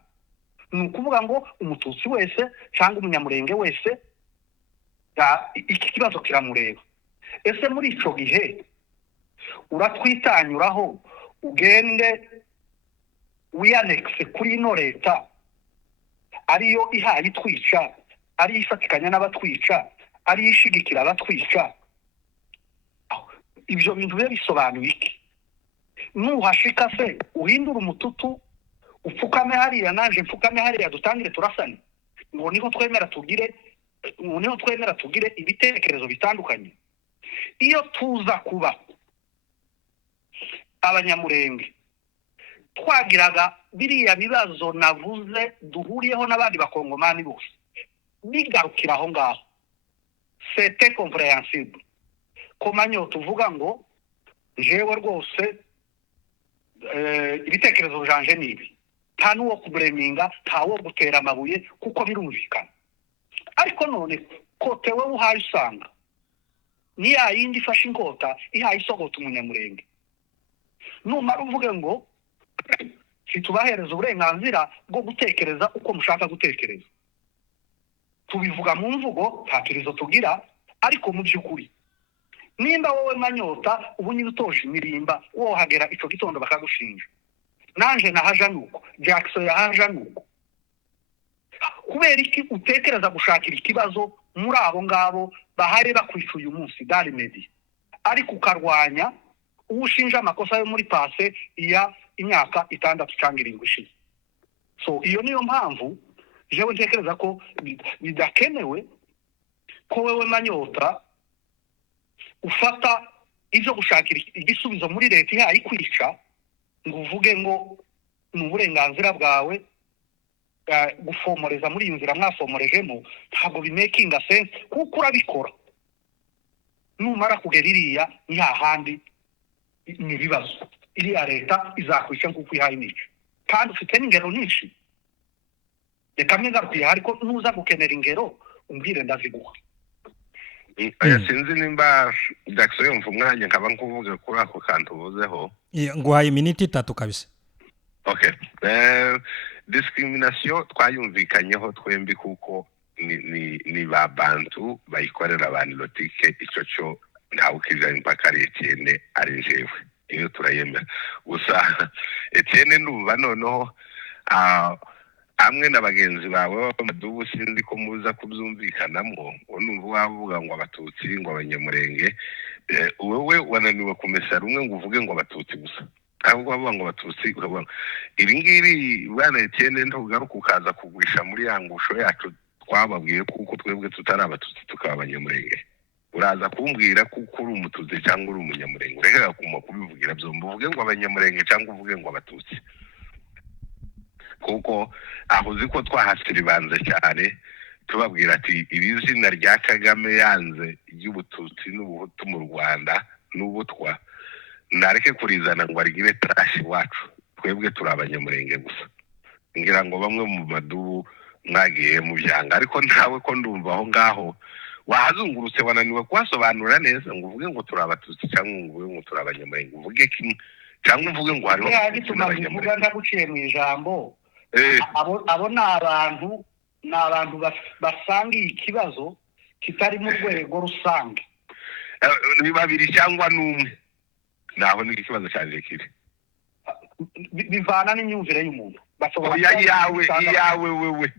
ni ukuvuga ngo umututsi wese cyangwa umunyamurenge wese iki kibazo kiramureba. Ese muri ico gihe uratwitanyuraho ugende wianexe kuri ino leta ariyo ihaye twica, ari ifatikanya n'abatwica, ari ishigikira abatwica? Ibyo bintu byo bisobanuye iki? Nuhashika se uhindura umututu upfukame hariya nanje mfukame hariya dutangire turasane, ngo niho twemera tugire ibitekerezo bitandukanye? Iyo tuza kuba abanyamurenge twagiraga biriya bibazo navuze duhuriyeho n'abandi bakongomani bose bigarukira aho ngaho, c'était compréhensible. Ko Manyota tuvuga ngo jewe rwose ibitekerezo janje nibi, nta nuwo kubreminga, nta wo gutera amabuye kuko birumvikana. Ariko none kote we uhaye usanga ni ya yindi fashe inkota ihaye isogota umunyamurenge, numara uvuge ngo situbahereza uburenganzira bwo gutekereza uko mushaka gutekereza. Tubivuga mu mvugo ntakirizo tugira, ariko mu by'ukuri nimba wowe Manyota ubu nyine utoje imirimba wohagera ico gitondo bakagushinja, nanje nahaja nuko, Jackson yahaja nuko, kubera iki utekereza gushakira ikibazo muri abo ngabo bahari bakwica uyu munsi dari media, ariko ukarwanya uwushinja amakosa yo muri pase iya imyaka 6 cyangwa 7 ishize? So iyo niyo mpamvu jewe ntekereza ko bidakenewe ko wewe Manyota ufata ivyo gushakira igisubizo muri leta ihaye kwica ngo uvuge ngo mu burenganzira bwawe gufomoreza muri iyi nzira mwafomorejemo. Ntabwo bimakinga sense kuko urabikora, numara kugera iriya ni hahandi ni bibazo, iriya leta izakwica nkuko ihaye imico, kandi ufite n'ingero nyinshi. Reka mwe ngarukiye, ariko nuza gukenera ingero umbwire ndaziguha. Sinzi nimba Jackson yumva umwanya nkaba nkuvuga kuri ako kantu uvuzeho. Nguhaye iminota 3 kabisa. Okay. Discrimination twayumvikanyeho twembi kuko ni ba bantu bayikorera abantu lotike, ico cyo ntawe ukija impaka Etienne ari jewe, iyo turayemera. Gusa Etienne nuba noneho amwe n'abagenzi bawe b'amadubu sinzi ko muza kubyumvikanamo, numva wavuga ngo abatutsi ngo abanyamurenge, wewe wananiwe kumesa rumwe ngo uvuge ngo abatutsi gusa, ahubwo bavuga ngo abatutsi uravuga iri ngiri bwana Etienne ntugaruka ukaza kugwisha muri yangusho yacu twababwiye kuko twebwe tutari abatutsi tukaba abanyamurenge. Uraza kumbwira kuko uri umututsi cyangwa uri umunyamurenge, ureka kuma kubivugira byombi, uvuge ngo abanyamurenge cyangwa uvuge ngo abatutsi, kuko ahuzi ko twahasiribanze cyane tubabwira ati iri zina rya Kagame yanze y'ubututsi n'ubuhutu mu Rwanda n'ubutwa nareke kurizana ngo arigire trash wacu, twebwe turi abanyamurenge gusa. Ngira ngo bamwe mu madubu mwagiye mu byanga, ariko ntawe ko ndumva aho ngaho wahazungurutse wananiwe kuhasobanura neza ngo uvuge ngo turi abatutsi cyangwa ngo uvuge ngo turi abanyamurenge uvuge kimwe cyangwa uvuge ngo hariho abatutsi n'abanyamurenge ndaguciye mu ijambo abo ni abantu basangiye ikibazo kitari mu rwego rusange ni babiri cyangwa n'umwe naho ni ikibazo cyane kiri bivana n'imyumvire y'umuntu iyawe wewe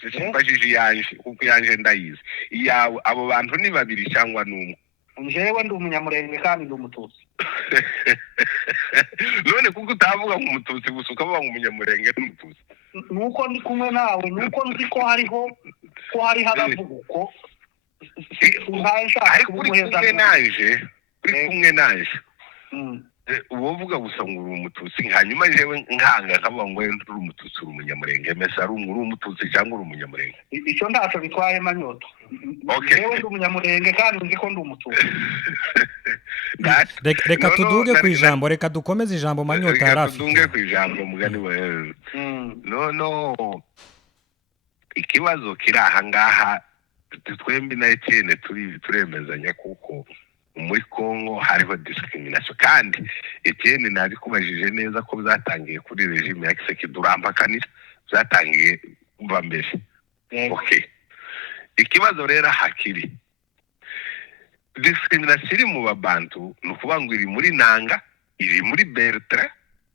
sipajije yanje kuko yanje ndayizi iyawe abo bantu ni babiri cyangwa n'umwe njyewe ndi umunyamurenge kandi ndi umututsi none kuko utavuga ngo umututsi gusa ukavuga ngo umunyamurenge n'umututsi nuko ndi kumwe nawe nuko nzi ko hariho abavuga uko ariko uri kumwe naje uwo uvuga gusa ngo uri umututsi hanyuma jewe nkanga nkavuga ngo uri umututsi uri umunyamurenge mesa uri umututsi cyangwa uri umunyamurenge icyo ntacyo bitwaye Manyoto jewe ndi umunyamurenge kandi nzi ko ndi umututsi reka tuduge ku ijambo reka dukomeze ijambo Manyoto yarafi tuduge ku ijambo mugani we no ikibazo kiri aha ngaha twembi na Etienne turemezanya kuko muri Kongo hariho discrimination kandi Etienne nabikubajije neza ko byatangiye kuri regime ya Tshisekedi urampakanira byatangiye kuva mbere okay ikibazo rero hakiri discrimination iri mu babantu nukuvuga ngo iri muri Nanga iri muri Bertrand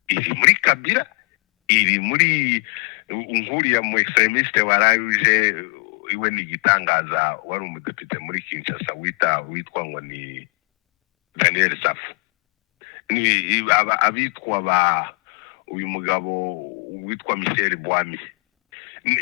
iri muri Kabila iri muri Nkuriya mu extremiste warayuje iwe ni gitangaza wari umudepite muri Kinshasa witwa ngo ni Daniel Safu ni abitwa uyu mugabo witwa Michel Bwami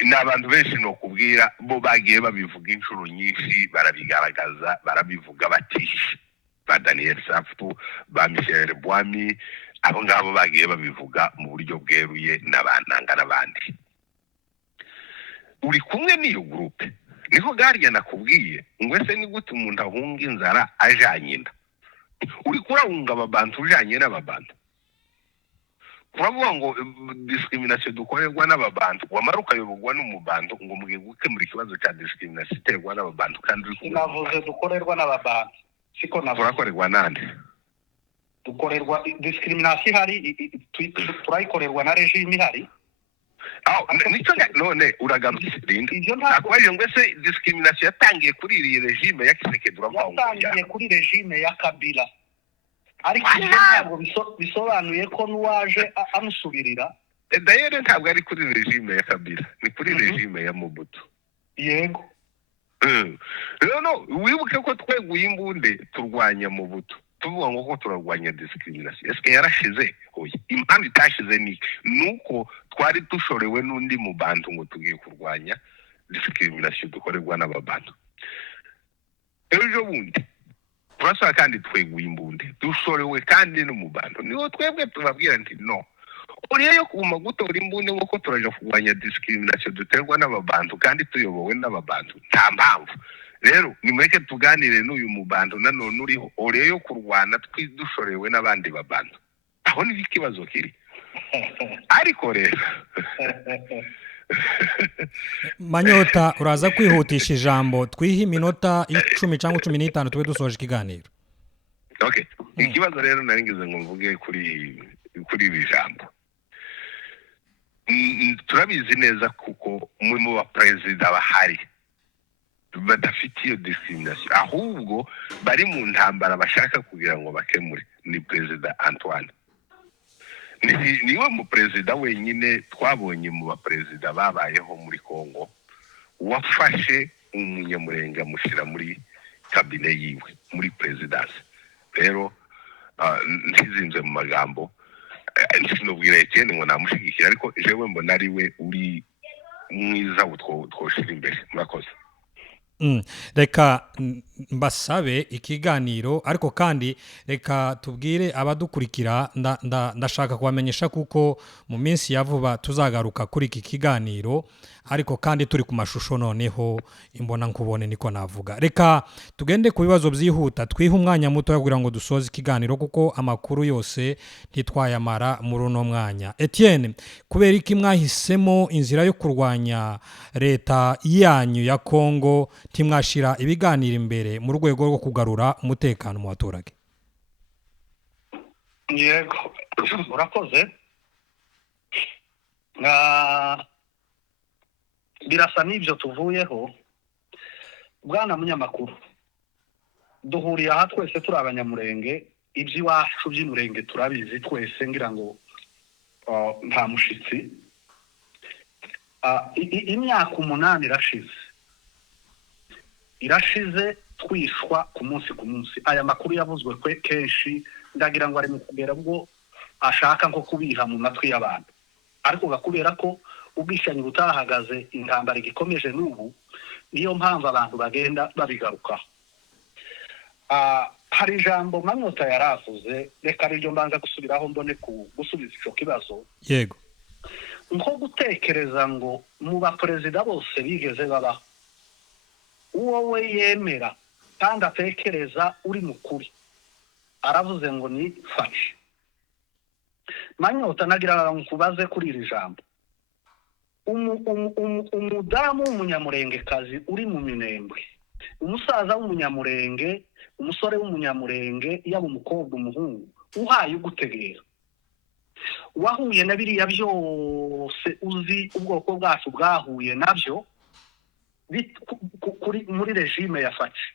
n'abantu benshi no kubwira bo bagiye babivuga inshuro nyinshi barabigaragaza barabivuga batishe ba Daniel Safu ba Michel Bwami abo ngabo bagiye babivuga mu buryo bweruye n'abananga n'abandi uri kumwe n'iyo groupe niho Garya nakubwiye ngo ese ni gute umuntu ahunga inzara ajanye inda uri kurahunga ababantu ujanye n'ababantu kuravuga ngo discrimination dukorerwa n'ababantu wamara ukayobogwa n'umubantu ngo mugiye gukemura ikibazo cya discrimination iterwa n'ababantu kandi uri navuze dukorerwa n'ababantu siko navuze turakorerwa nande dukorerwa discrimination hari turayikorerwa na regime hari nico none uragarutse rindi akwaje ngo ese discrimination yatangiye kuri iri regime ya Tshisekedi yatangiye kuri regime ya Kabila ariko ntabwo bisobanuye ko nuwaje amusubirira d'ailleurs ntabwo ari kuri regime ya Kabila ni kuri regime ya Mobutu yego no wibuke ko tweguye imbunde turwanya Mobutu tuvuga ngo ko turarwanya discrimination eske yarashize oya impamvu itashize ni nuko twari dushorewe n'undi mu bantu ngo tugiye kurwanya discrimination dukorerwa n'ababantu ejo bundi turasaba kandi tweguye imbunde dushorewe kandi no mu bantu niho twebwe tubabwira nti no uriyo kuma gutora imbunde ngo turaje kurwanya discrimination duterwa n'ababantu kandi tuyobowe n'ababantu nta mpamvu rero nimureke tuganire n'uyu mubantu nanone uriho uriyo kurwana twidushorewe n'abandi babantu aho ni ikibazo kiri ariko rero Manyota uraza kwihutisha ijambo twihe iminota 10 cyangwa 15 tube dusoje ikiganiro okay ikibazo rero naringize ngo mvuge kuri ibi jambo turabizi neza kuko mu ba president bahari badafite iyo discrimination ahubwo bari mu ntambara bashaka kugira ngo bakemure ni president Antoine niwe mu president wenyine twabonye mu ba president babayeho muri Kongo wafashe umunyamurenge amushira muri cabinet yiwe muri presidence rero ntizinze mu magambo sinubwira Etienne ngo namushigikira ariko jewe mbona ari we uri mwiza twoshira imbere murakoze reka mbasabe ikiganiro ariko kandi reka tubwire abadukurikira ndashaka kubamenyesha kuko mu minsi ya vuba tuzagaruka kuri iki kiganiro ariko kandi turi ku mashusho noneho imbona nkubone niko navuga reka tugende ku bibazo byihuta twihe umwanya muto kugira ngo dusoze ikiganiro kuko amakuru yose ntitwayamara muri uno mwanya Etienne kubera iki mwahisemo inzira yo kurwanya leta yanyu ya Kongo timwashira ibiganiro imbere mu rwego rwo kugarura umutekano mu baturage. yego urakoze. Birasa n'ibyo tuvuyeho bwana munyamakuru, duhuriye aha twese turi abanyamurenge, iby'iwacu by'umurenge turabizi twese, ngira ngo nta mushitsi. Imyaka 8 irashize twishwa ku munsi ku munsi. Aya makuru yavuzwe kenshi, ndagira ngo ari mu kugera bwo ashaka nko kubiha mu matwi y'abantu, ariko gakubera ko ubwishanyi butahagaze, intambara igikomeje n'ubu, niyo mpamvu abantu bagenda babigarukaho. Hari ijambo Manyota yaravuze, reka ryo mbanza gusubiraho mbone gusubiza icyo kibazo. Yego. Nko gutekereza ngo mu baperezida bose bigeze babaho, uwo we yemera kandi atekereza uri mukuri, aravuze ngo ni Faci. Manyota nagira ngo kubaze kuri iri jambo. Umudamu w'umunyamurengekazi uri mu Minembwe, umusaza w'umunyamurenge, umusore w'umunyamurenge, yaba umukobwa umuhungu, uhaye ugutegera, wahuye na biriya byose uzi ubwoko bwacu bwahuye nabyo muri regime ya Faci,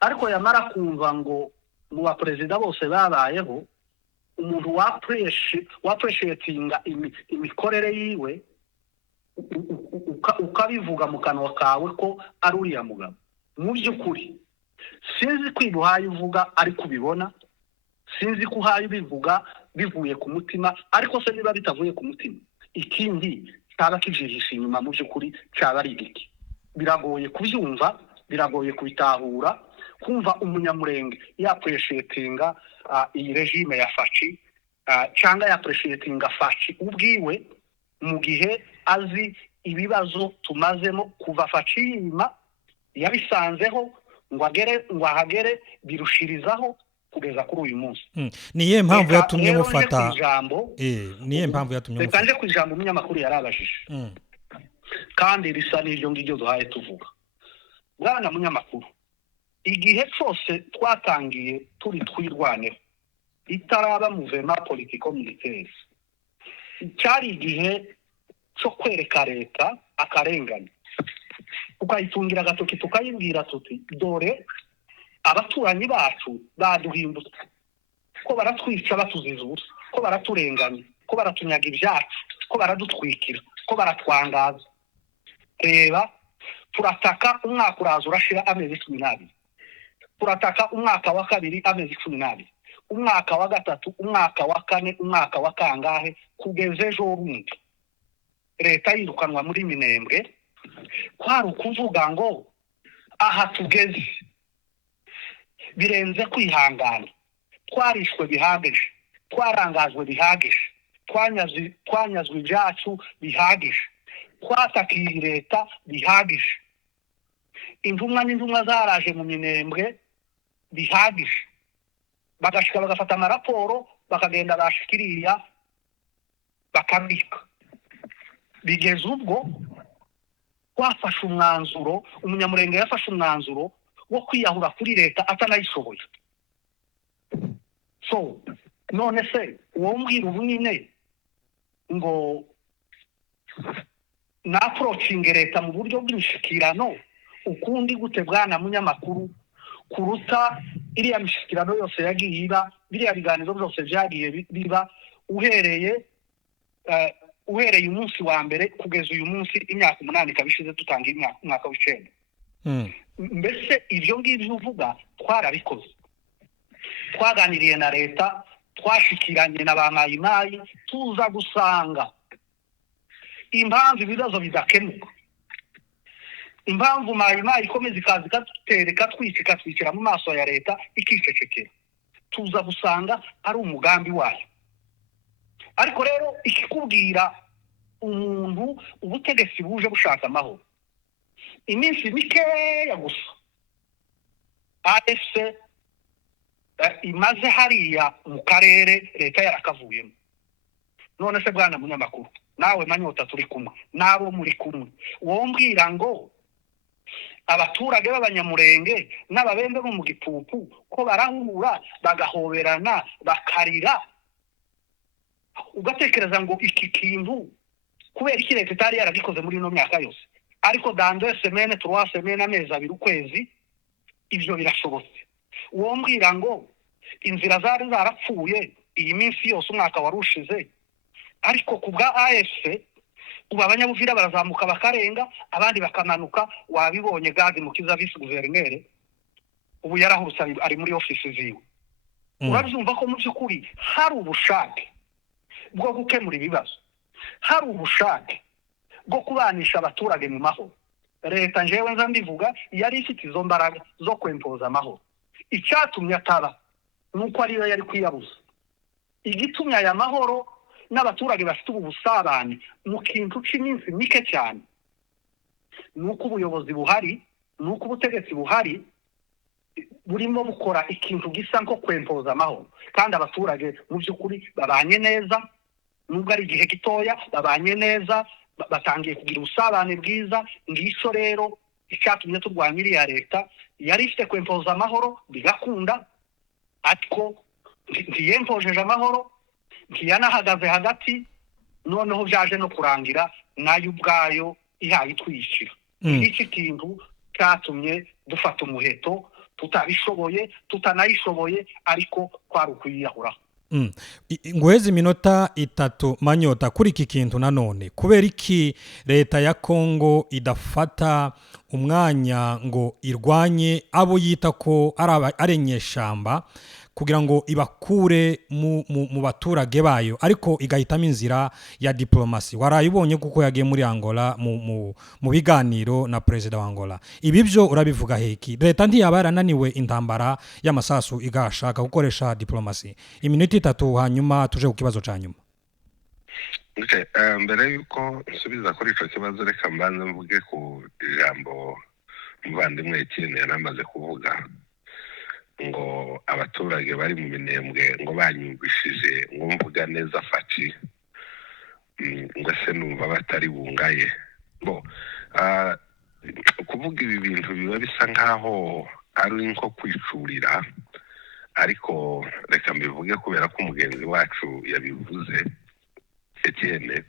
ariko yamara kumva ngo mu baperezida bose babayeho umuntu wapreshetinga imikorere yiwe, ukabivuga mu kanwa kawe ko ari uriya mugabo. Mu by'ukuri sinzi kwibuhaye uvuga ariko ubibona, sinzi ko uhaye ubivuga bivuye ku mutima, ariko se niba bitavuye ku mutima, ikindi cyaba kijihisha inyuma mu by'ukuri cyaba ari iki? Biragoye kubyumva, biragoye kubitahura, kumva umunyamurenge yapreshetinga iyi regime ya Faci, cyangwa yapreshetinga Faci ubwiwe, mu gihe azi ibibazo tumazemo kuva Faci yima yabisanzeho ngo ahagere birushirizaho kugeza kuri uyu munsi. Niye mpamvu yatumye mufata niye mpamvu yatumye mufata kanje ku ijambo umunyamakuru yarabajije, kandi risa n'iryo ngiryo duhaye tuvuga. Bwana munyamakuru, igihe cyose twatangiye turi twirwaneho itaraba muvema politiko militaire, cyari igihe cyo kwereka leta akarengane, ukayitungira agatoki tukayibwira tuti dore abaturanyi bacu baduhindutse, ko baratwica batuziza ubusa, ko baraturenganya, ko baratunyaga ibyacu, ko baradutwikira, ko baratwangaza. Reba, turataka umwaka uraza urashira amezi 12, turataka umwaka wa kabiri amezi 12, umwaka wa gatatu, umwaka wa kane, umwaka wa kangahe, kugeze ejo bundi leta yirukanwa muri Minembwe. Kwari ukuvuga ngo aha tugeze birenze kwihangana, twarishwe bihagije, twarangajwe bihagije, twanyazwe ibyacu bihagije, twatakiye leta bihagije, intumwa zaraje mu Minembwe bihagije, bagashika bagafata amaraporo bakagenda bashikiriya bakabika. Bigeze ubwo twafashe umwanzuro, umunyamurenge yafashe umwanzuro wo kwiyahura kuri leta atanayishoboye. So none se uwo mbwira ubu nyine ngo na approaching leta mu buryo bw'imishikirano ukundi gute bwana munyamakuru, kuruta iriya mishikirano yose yagiye iba, biriya biganiro byose byagiye biba uhereye umunsi wa mbere kugeza uyu munsi, imyaka 8 kabishize dutanga umwaka w'icenda. Mbese ibyo ngibyo uvuga twarabikoze, twaganiriye na leta, twashikiranye na ba mayimayi, tuza gusanga impamvu ibibazo bidakemuka, impamvu mayimayi ikomeza ikazi ikatereka twicira mu maso ya leta ikicecekera, tuza gusanga ari umugambi wayo. Ariko rero ikikubwira umuntu ubutegetsi buje bushaka amahoro, iminsi mikeya gusa AFC imaze hariya mu karere leta yarakavuyemo. None se bwana munyamakuru, nawe Manyota turi kumwe, nabo muri kumwe, wowe mbwira ngo abaturage b'abanyamurenge n'ababembe bo mu gipupu ko barahura bagahoberana bakarira, ugatekereza ngo iki kintu kubera iki leta itari yaragikoze muri ino myaka yose, ariko dans 2 semaines 3 semaines amezi 2 ukwezi ibyo birashobotse. Uwo mbwira ngo inzira zari zarapfuye iyi minsi yose umwaka warushize, ariko kubwa AFC ubu abanyabuvira barazamuka bakarenga abandi bakamanuka. Wabibonye Gadi Mukiza vice guverineri ubu yarahurutse ari muri office ziwe. Urabyumva ko mu byukuri hari ubushake bwo gukemura ibibazo, hari ubushake bwo kubanisha abaturage mu mahoro. Leta njewe nza mbivuga yari ifite izo mbaraga zo kwempoza amahoro. Icyatumye ataba nuko ariyo yari kwiyabuza. Igitumye aya mahoro n'abaturage bafite ubusabane mu kintu cy'iminsi mike cyane nuko ubuyobozi buhari, nuko ubutegetsi buhari burimo bukora ikintu gisa nko kwempoza amahoro, kandi abaturage mu byukuri babanye neza, nubwo ari igihe gitoya babanye neza, batangiye kugira ubusabane bwiza. Ngiso rero icyatumye turwanya iriya leta yari ifite kwempoza amahoro bigakunda, ariko ntiyempojeje amahoro, ntiyanahagaze hagati, noneho byaje no kurangira nayo ubwayo ihaye itwishira. Iki kintu cyatumye dufata umuheto, tutabishoboye tutanayishoboye, ariko kwari ukwiyahura. Nguheze iminota 3 Manyota kuri iki kintu nanone, kubera iki leta ya Kongo idafata umwanya ngo irwanye abo yita ko ari inyeshamba kugira ngo ibakure mu baturage bayo, ariko igahitamo inzira ya diplomasi? Warayibonye kuko yagiye muri Angola mu biganiro na president wa Angola. Ibi byo urabivuga heki? Leta ntiyaba yarananiwe intambara y'amasasu igashaka gukoresha diplomasi? Iminota 3 hanyuma tuje ku kibazo cya nyuma. Mbere yuko nsubiza kuri ico kibazo, reka mbanze mvuge ku ijambo muvandimwe Etienne yaramaze kuvuga ngo abaturage bari mu minembwe ngo banyumvishije ngo mvuga neza faci, ngo se numva batari bungaye. Kuvuga ibi bintu biba bisa nkaho ari nko kwicurira, ariko reka mbivuge kubera ko umugenzi wacu yabivuze Etienne.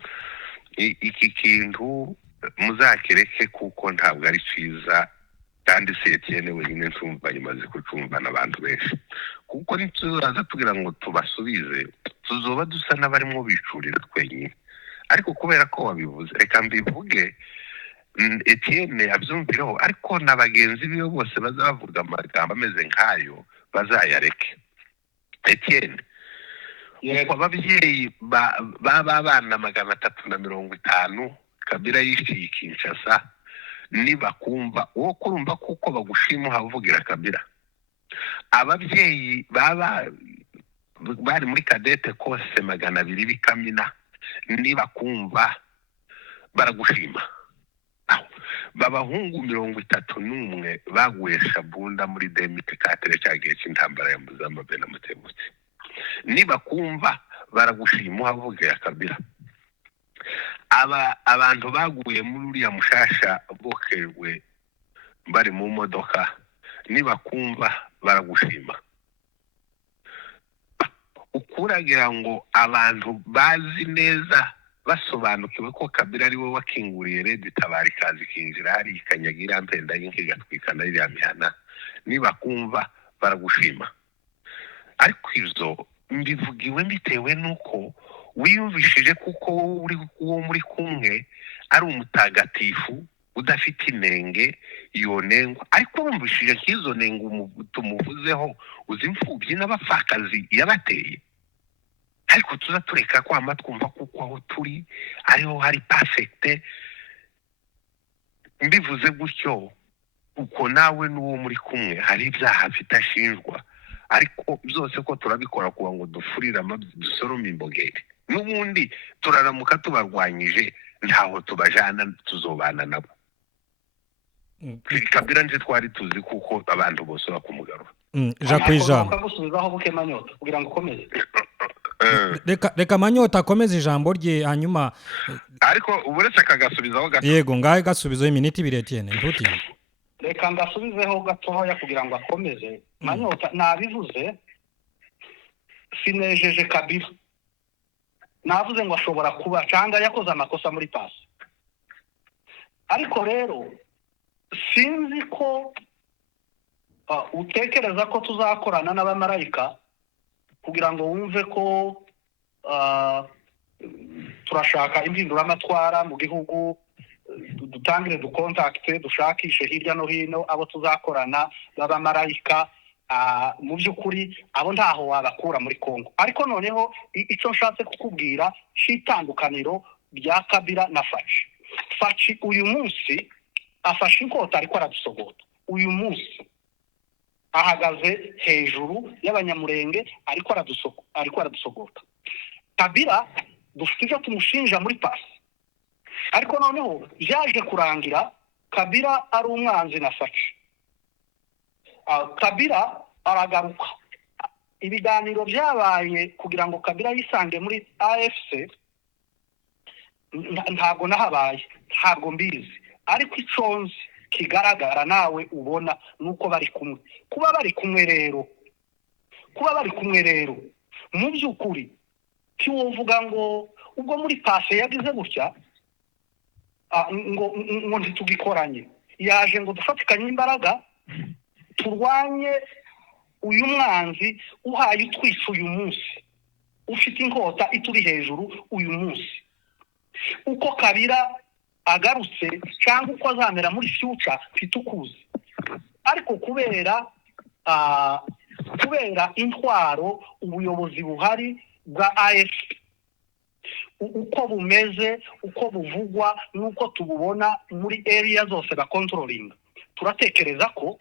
Iki kintu muzakireke kuko ntabwo ari cyiza, kandi se Etienne wenyine nsumva yimaze kucumva n'abantu benshi, kuko nituraza tugira ngo tubasubize tuzoba dusa n'abarimo bicurira twenyine. Ariko kubera ko wabivuze reka mbivuge, Etienne abyumvireho, ariko n'abagenzi biwe bose bazavuga amagambo ameze nkayo bazayareke. Etienne, uko ababyeyi b'abana 350 Kabila yishiye Kinshasa nibakumva uwo kurumva kuko bagushima havugira Kabila, ababyeyi bari muri kadete kose 200 bikamina nibakumva baragushima. Babahungu 31 baguye Shabunda muri 2004 cyagiye cy'intambara ya Muzambe na Mutebutsi, nibakumva baragushima havugira Kabila. Abantu baguye muri uriya mushasha bokerwe bari mu modoka nibakumva baragushima. Ukuragira ngo abantu bazi neza basobanukiwe ko Kabila ari we wakinguriye Red Tabara ikazi kinjira hari ikanyagira mpenda y'inkigatwikana iriya mihana, nibakumva baragushima. Ariko izo mbivugiwe bitewe nuko wiyumvishije kuko uwo muri kumwe ari umutagatifu udafite inenge yonengwa, ariko wumvishije nk'izo nengo tumuvuzeho uzi imfubyi n'abapfakazi yabateye. Ariko tuza tureka ko amatwumva kuko aho turi ariho hari perfect. Mbivuze gutyo uko nawe n'uwo muri kumwe hari ibyaha bitashinjwa, ariko byose ko turabikora kuba ngo dufurira dusoroma imbogere, n'ubundi turaramuka tubarwanyije ntaho tubajana tuzobana nabo. Kabila nje twari tuzi kuko abantu bose bakumugarura. Jacques gusubizaho buke Manyota kugira ngo ukomeze. Reka Manyota akomeze ijambo rye hanyuma, ariko uburetse akagasubizaho gato. Yego ngahe gasubizo iminiti 2 Etienne ntuti. reka ngasubizeho gatoya kugira ngo akomeze. Manyota nabivuze sinejeje Kabila, navuze ngo ashobora kuba cyangwa yakoze amakosa muri pasi, ariko rero sinzi ko utekereza ko tuzakorana n'abamarayika kugira ngo wumve ko turashaka impinduramatwara mu gihugu, dutangire dukontakte dushakishe hirya no hino abo tuzakorana b'abamarayika. Mu by'ukuri abo ntaho wabakura muri Kongo. Ariko noneho icyo nshatse kukubwira shitandukaniro rya Kabila na Faci uyu munsi afashe inkota ariko aradusogota. Uyu munsi ahagaze hejuru y'abanyamurenge ariko aradusogota. Kabila dufite icyo tumushinja muri pasi, ariko noneho byaje kurangira Kabila ari umwanzi na Faci. Kabila aragaruka, ibiganiro byabaye kugira ngo Kabila yisange muri AFC ntabwo nahabaye, ntabwo mbizi, ariko iconzi kigaragara nawe ubona nuko bari kumwe. Kuba bari kumwe rero mu by'ukuri kiwovuga ngo ubwo muri pase yagize gutya ngo ntitugikoranye, yaje ngo dufatikanye imbaraga turwanye uyu mwanzi uhaye utwitse uyu munsi, ufite inkota ituri hejuru uyu munsi. Uko Kabila agarutse cyangwa uko azamera muri future fitukuzi, ariko kubera intwaro ubuyobozi buhari bwa AFC uko bumeze, uko buvugwa nuko tububona muri area zose ba controlling, turatekereza ko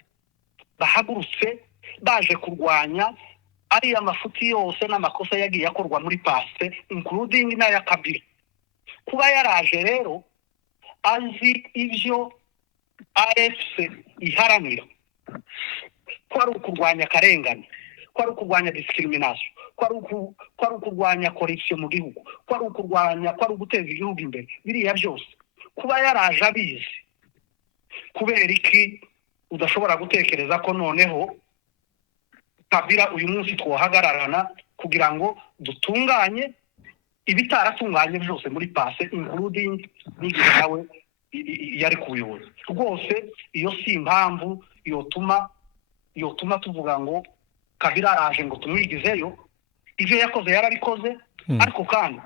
bahagurutse baje kurwanya ari amafuti yose n'amakosa yagiye akorwa muri past including n'aya Kabila. Kuba yaraje rero azi ibyo AFC iharanira, ko ari ukurwanya karengane, ko ari ukurwanya discrimination, ko ari ukurwanya corruption mu gihugu, ko ari uguteza igihugu imbere, biriya byose kuba yaraje abizi. Kubera iki udashobora gutekereza ko noneho Kabila uyu munsi twohagararana kugira ngo dutunganye ibitaratunganye byose muri pase including n'igihe nawe yari ku buyobozi. Rwose iyo si impamvu yotuma tuvuga ngo Kabila araje ngo tumwigizeyo. Ivyo yakoze yarabikoze, ariko kandi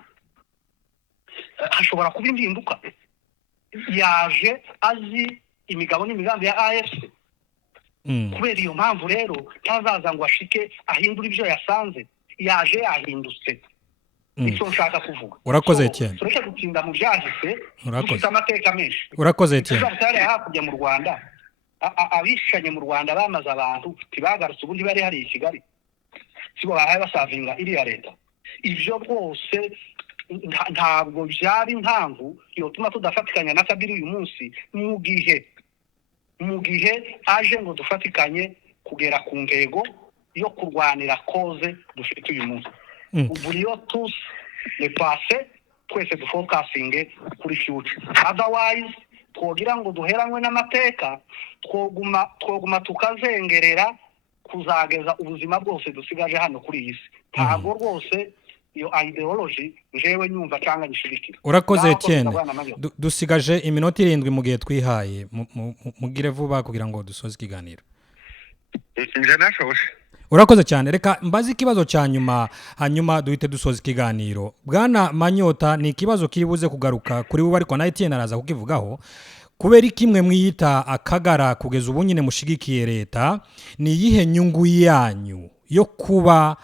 hashobora kuba impinduka. Yaje azi imigabo n'imigambi ya AFC. Kubera iyo mpamvu rero ntazaza ngo ashike ahindura ibyo yasanze, yaje yahindutse. Icyo nshaka kuvuga. Urakoze Etienne. Tureke gutsinda mu byahise, dufite amateka menshi. Urakoze Etienne. Cyari hakujya mu Rwanda, abishanye mu Rwanda bamaze abantu tibagarutse ubundi bari hari i Kigali, sibo baraye basavinga iriya leta. Ivyo rwose ntabwo byari impamvu yotuma tudafatikanya na Kabila uyu munsi, mu gihe aje ngo dufatikanye kugera ku ntego yo kurwanira koze dufite uyu munsi. Uburiyo tous le passé twese dufokasinge kuri future, otherwise twogira ngo duheranwe n'amateka, twoguma tukazengerera kuzageza ubuzima bwose dusigaje hano kuri iyi si. Ntabwo rwose iyo ideology njewe nyumva cyangwa nishirikira. Urakoze Etienne. Dusigaje iminota 7 mu gihe twihaye, mugire vuba kugira ngo dusoze ikiganiro. Urakoze cyane. Reka mbaze ikibazo cya nyuma, hanyuma duhite dusoza ikiganiro. Bwana Manyota, ni ikibazo kiribuze kugaruka kuri we, ariko na Etienne araza kukivugaho. Kubera ikimwe mwiyita akagara kugeza ubu nyine mushigikiye leta, ni iyihe nyungu yanyu yo kuba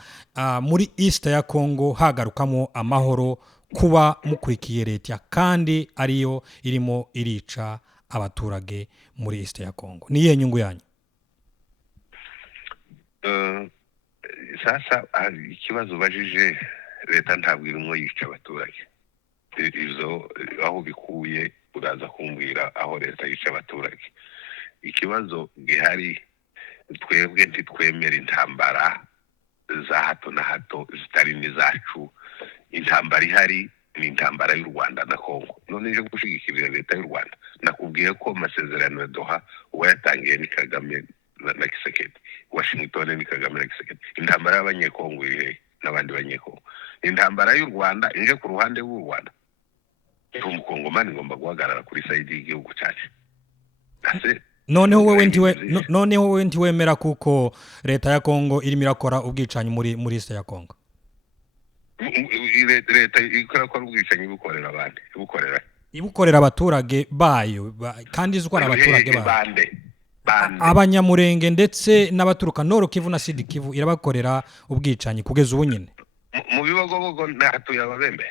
muri East ya Congo hagarukamo amahoro, kuba mukurikiye leta kandi ariyo irimo irica abaturage muri East ya Congo? Ni iyihe nyungu yanyu? Sasa ikibazo bajije, leta ntabwo irimo yica abaturage. Izo aho bikuye uraza kumbwira aho leta yica abaturage. Ikibazo gihari, twebwe ntitwemera intambara za hato na hato zitari n'izacu. Intambara ihari ni intambara y'u Rwanda na Kongo. None je gushigikira leta y'u Rwanda, nakubwiye ko amasezerano ya Doha uwayatangiye ni Kagame na Kisekedi, Washington ni Kagame na Kisekedi. Intambara y'abanyekongo iri n'abandi banyekongo, intambara y'u Rwanda inje ku ruhande rw'u Rwanda. Umukongomani ngomba guhagarara kuri side y'igihugu cyacu. Noneho wowe ntiwemera kuko leta ya Kongo irimo irakora ubwicanyi muri East ya Kongo? Leta ikora ubwicanyi ibukorera abaturage bayo kandi izwara abaturage bayo, abanyamurenge ndetse n'abaturuka Nord Kivu na Sud Kivu irabakorera ubwicanyi kugeza ubu nyine. Mu bibogobogo ntatuye ababembe.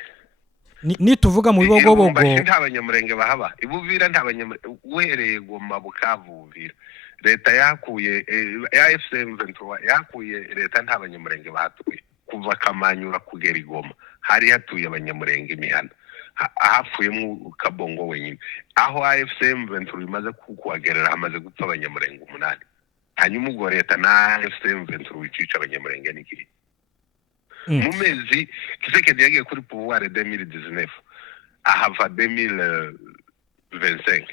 Nituvuga mu bibogobogo nta banyamurenge bahaba, ibuvira nta banyamurenge, uhereye Goma, Bukavu, Uvira leta yakuye ya FM23 yakuye leta nta banyamurenge bahatuye. Kuva Kamanyura kugera Goma hari hatuye abanyamurenge imihana, ahapfuyemo Kabongo wenyine. Aho AFCM 23 imaze kuhagerera hamaze gupfa abanyamurenge 8. Hanyuma ubwo leta na AFCM 23 icica abanyamurenge n'iki mu mezi Kisekedi yagiye kuri pouvoir 2019 ahava 2025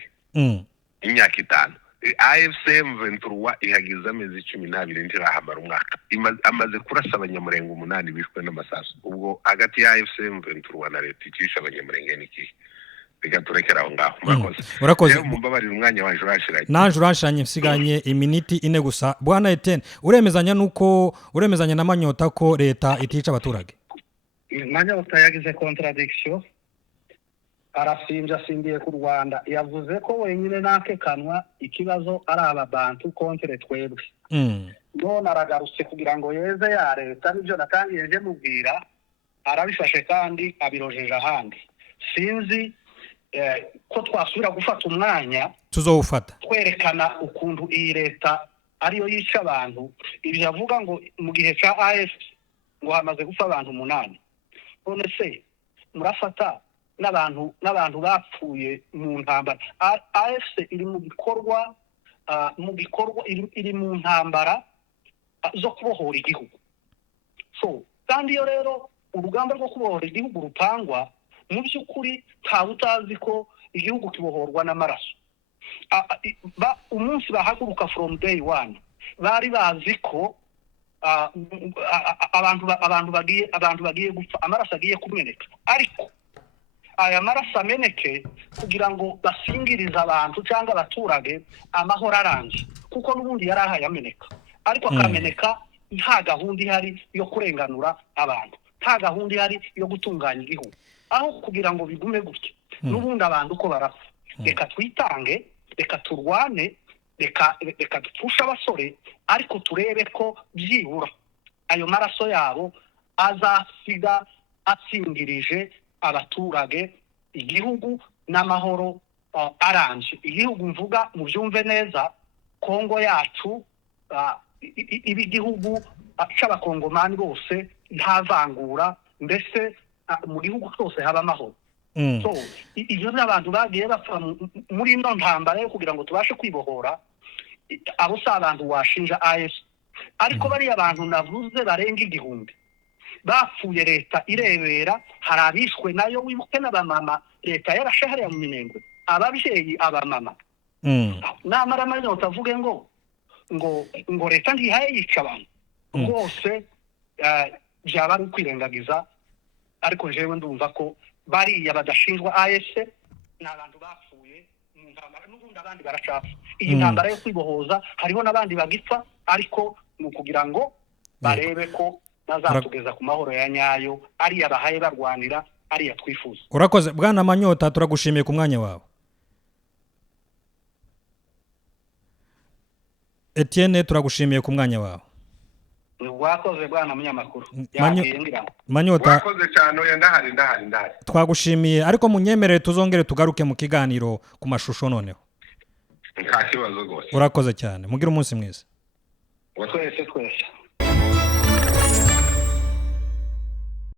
imyaka 5. AFCM 23 ihagize amezi 12 ntirahamara umwaka, amaze kurasa abanyamurenge 8 bishwe n'amasasu. Ubwo hagati ya AFCM 23 na leta icisha abanyamurenge n'iki bigaturekera aho ngaho. Urakoze mumbabarira umwanya waje urashiranye, naje urashanye msiganye iminiti ine gusa. Bwana Etienne, uremezanya na Manyota ko leta itica abaturage? Manyota yagize contradiction, arasimbiye ku Rwanda, yavuze ko wenyine nakekanwa ikibazo ari ababantu kontre twebwe. None aragarutse kugira ngo yeze ya leta, nibyo natangiye nje mubwira, arabifashe kandi abirojeje ahandi. Sinzi ko twasubira gufata umwanya tuzowufata twerekana ukuntu iyi leta ariyo yica abantu. Ibyo yavuga ngo mu gihe cya AF ngo hamaze gupfa abantu 8. None se murafata n'abantu bapfuye mu ntambara. AFC iri mu bikorwa iri mu ntambara zo kubohora igihugu. So kandi yo rero urugamba rwo kubohora igihugu rupangwa, mu by'ukuri ntawe utazi ko igihugu kibohorwa n'amaraso. Umunsi bahaguruka from day one bari bazi ko abantu bagiye gupfa, amaraso agiye kumeneka. Ariko aya maraso ameneke kugira ngo basingirize abantu cyangwa abaturage amahoro aranje, kuko n'ubundi yari ahayameneka. Ariko akameneka nta gahunda ihari yo kurenganura abantu, nta gahunda ihari yo gutunganya igihugu. Aho kugira ngo bigume gutya n'ubundi abantu ko barapfa, reka twitange, reka turwane, reka dupfusha abasore, ariko turebe ko byibura ayo maraso yabo azasiga atsingirije abaturage igihugu n'amahoro aranje. Igihugu mvuga mu byumve neza, Kongo yacu ibi gihugu cy'abakongomani bose nta vangura, mbese mu gihugu cyose haba amahoro. So iyo n'abantu bagiye bapfa muri ino ntambara yo kugira ngo tubashe kwibohora, abo si abantu washinja AS, ariko bari abantu navuze barenga 1000 bapfuye leta irebera. Hari abishwe nayo, wibuke n'abamama leta yarashahariye mu Minembwe, ababyeyi abamama. Namara Manyota avuge ngo leta ntihaye yica abantu rwose, byaba ari kwirengagiza. Ariko jewe ndumva ko bariya badashinjwa AS n'abantu bapfuye mu ntambara, n'ubundi abandi baracapfa. Iyi ntambara yo kwibohoza hariho n'abandi bagipfa, ariko ni kugira ngo barebe ko bazatugeza ku mahoro ya nyayo, ariya bahaye barwanira, ariya twifuza. Urakoze Bwana Manyota, turagushimiye ku mwanya wawe. Etienne, turagushimiye ku mwanya wawe. Wakoze Bwana munyamakuru. Manyota, wakoze cyane. Ndahari. twagushimiye, ariko munyemerere tuzongere tugaruke mu kiganiro ku mashusho noneho. Nta kibazo rwose. Urakoze cyane, mugire umunsi mwiza. Twese.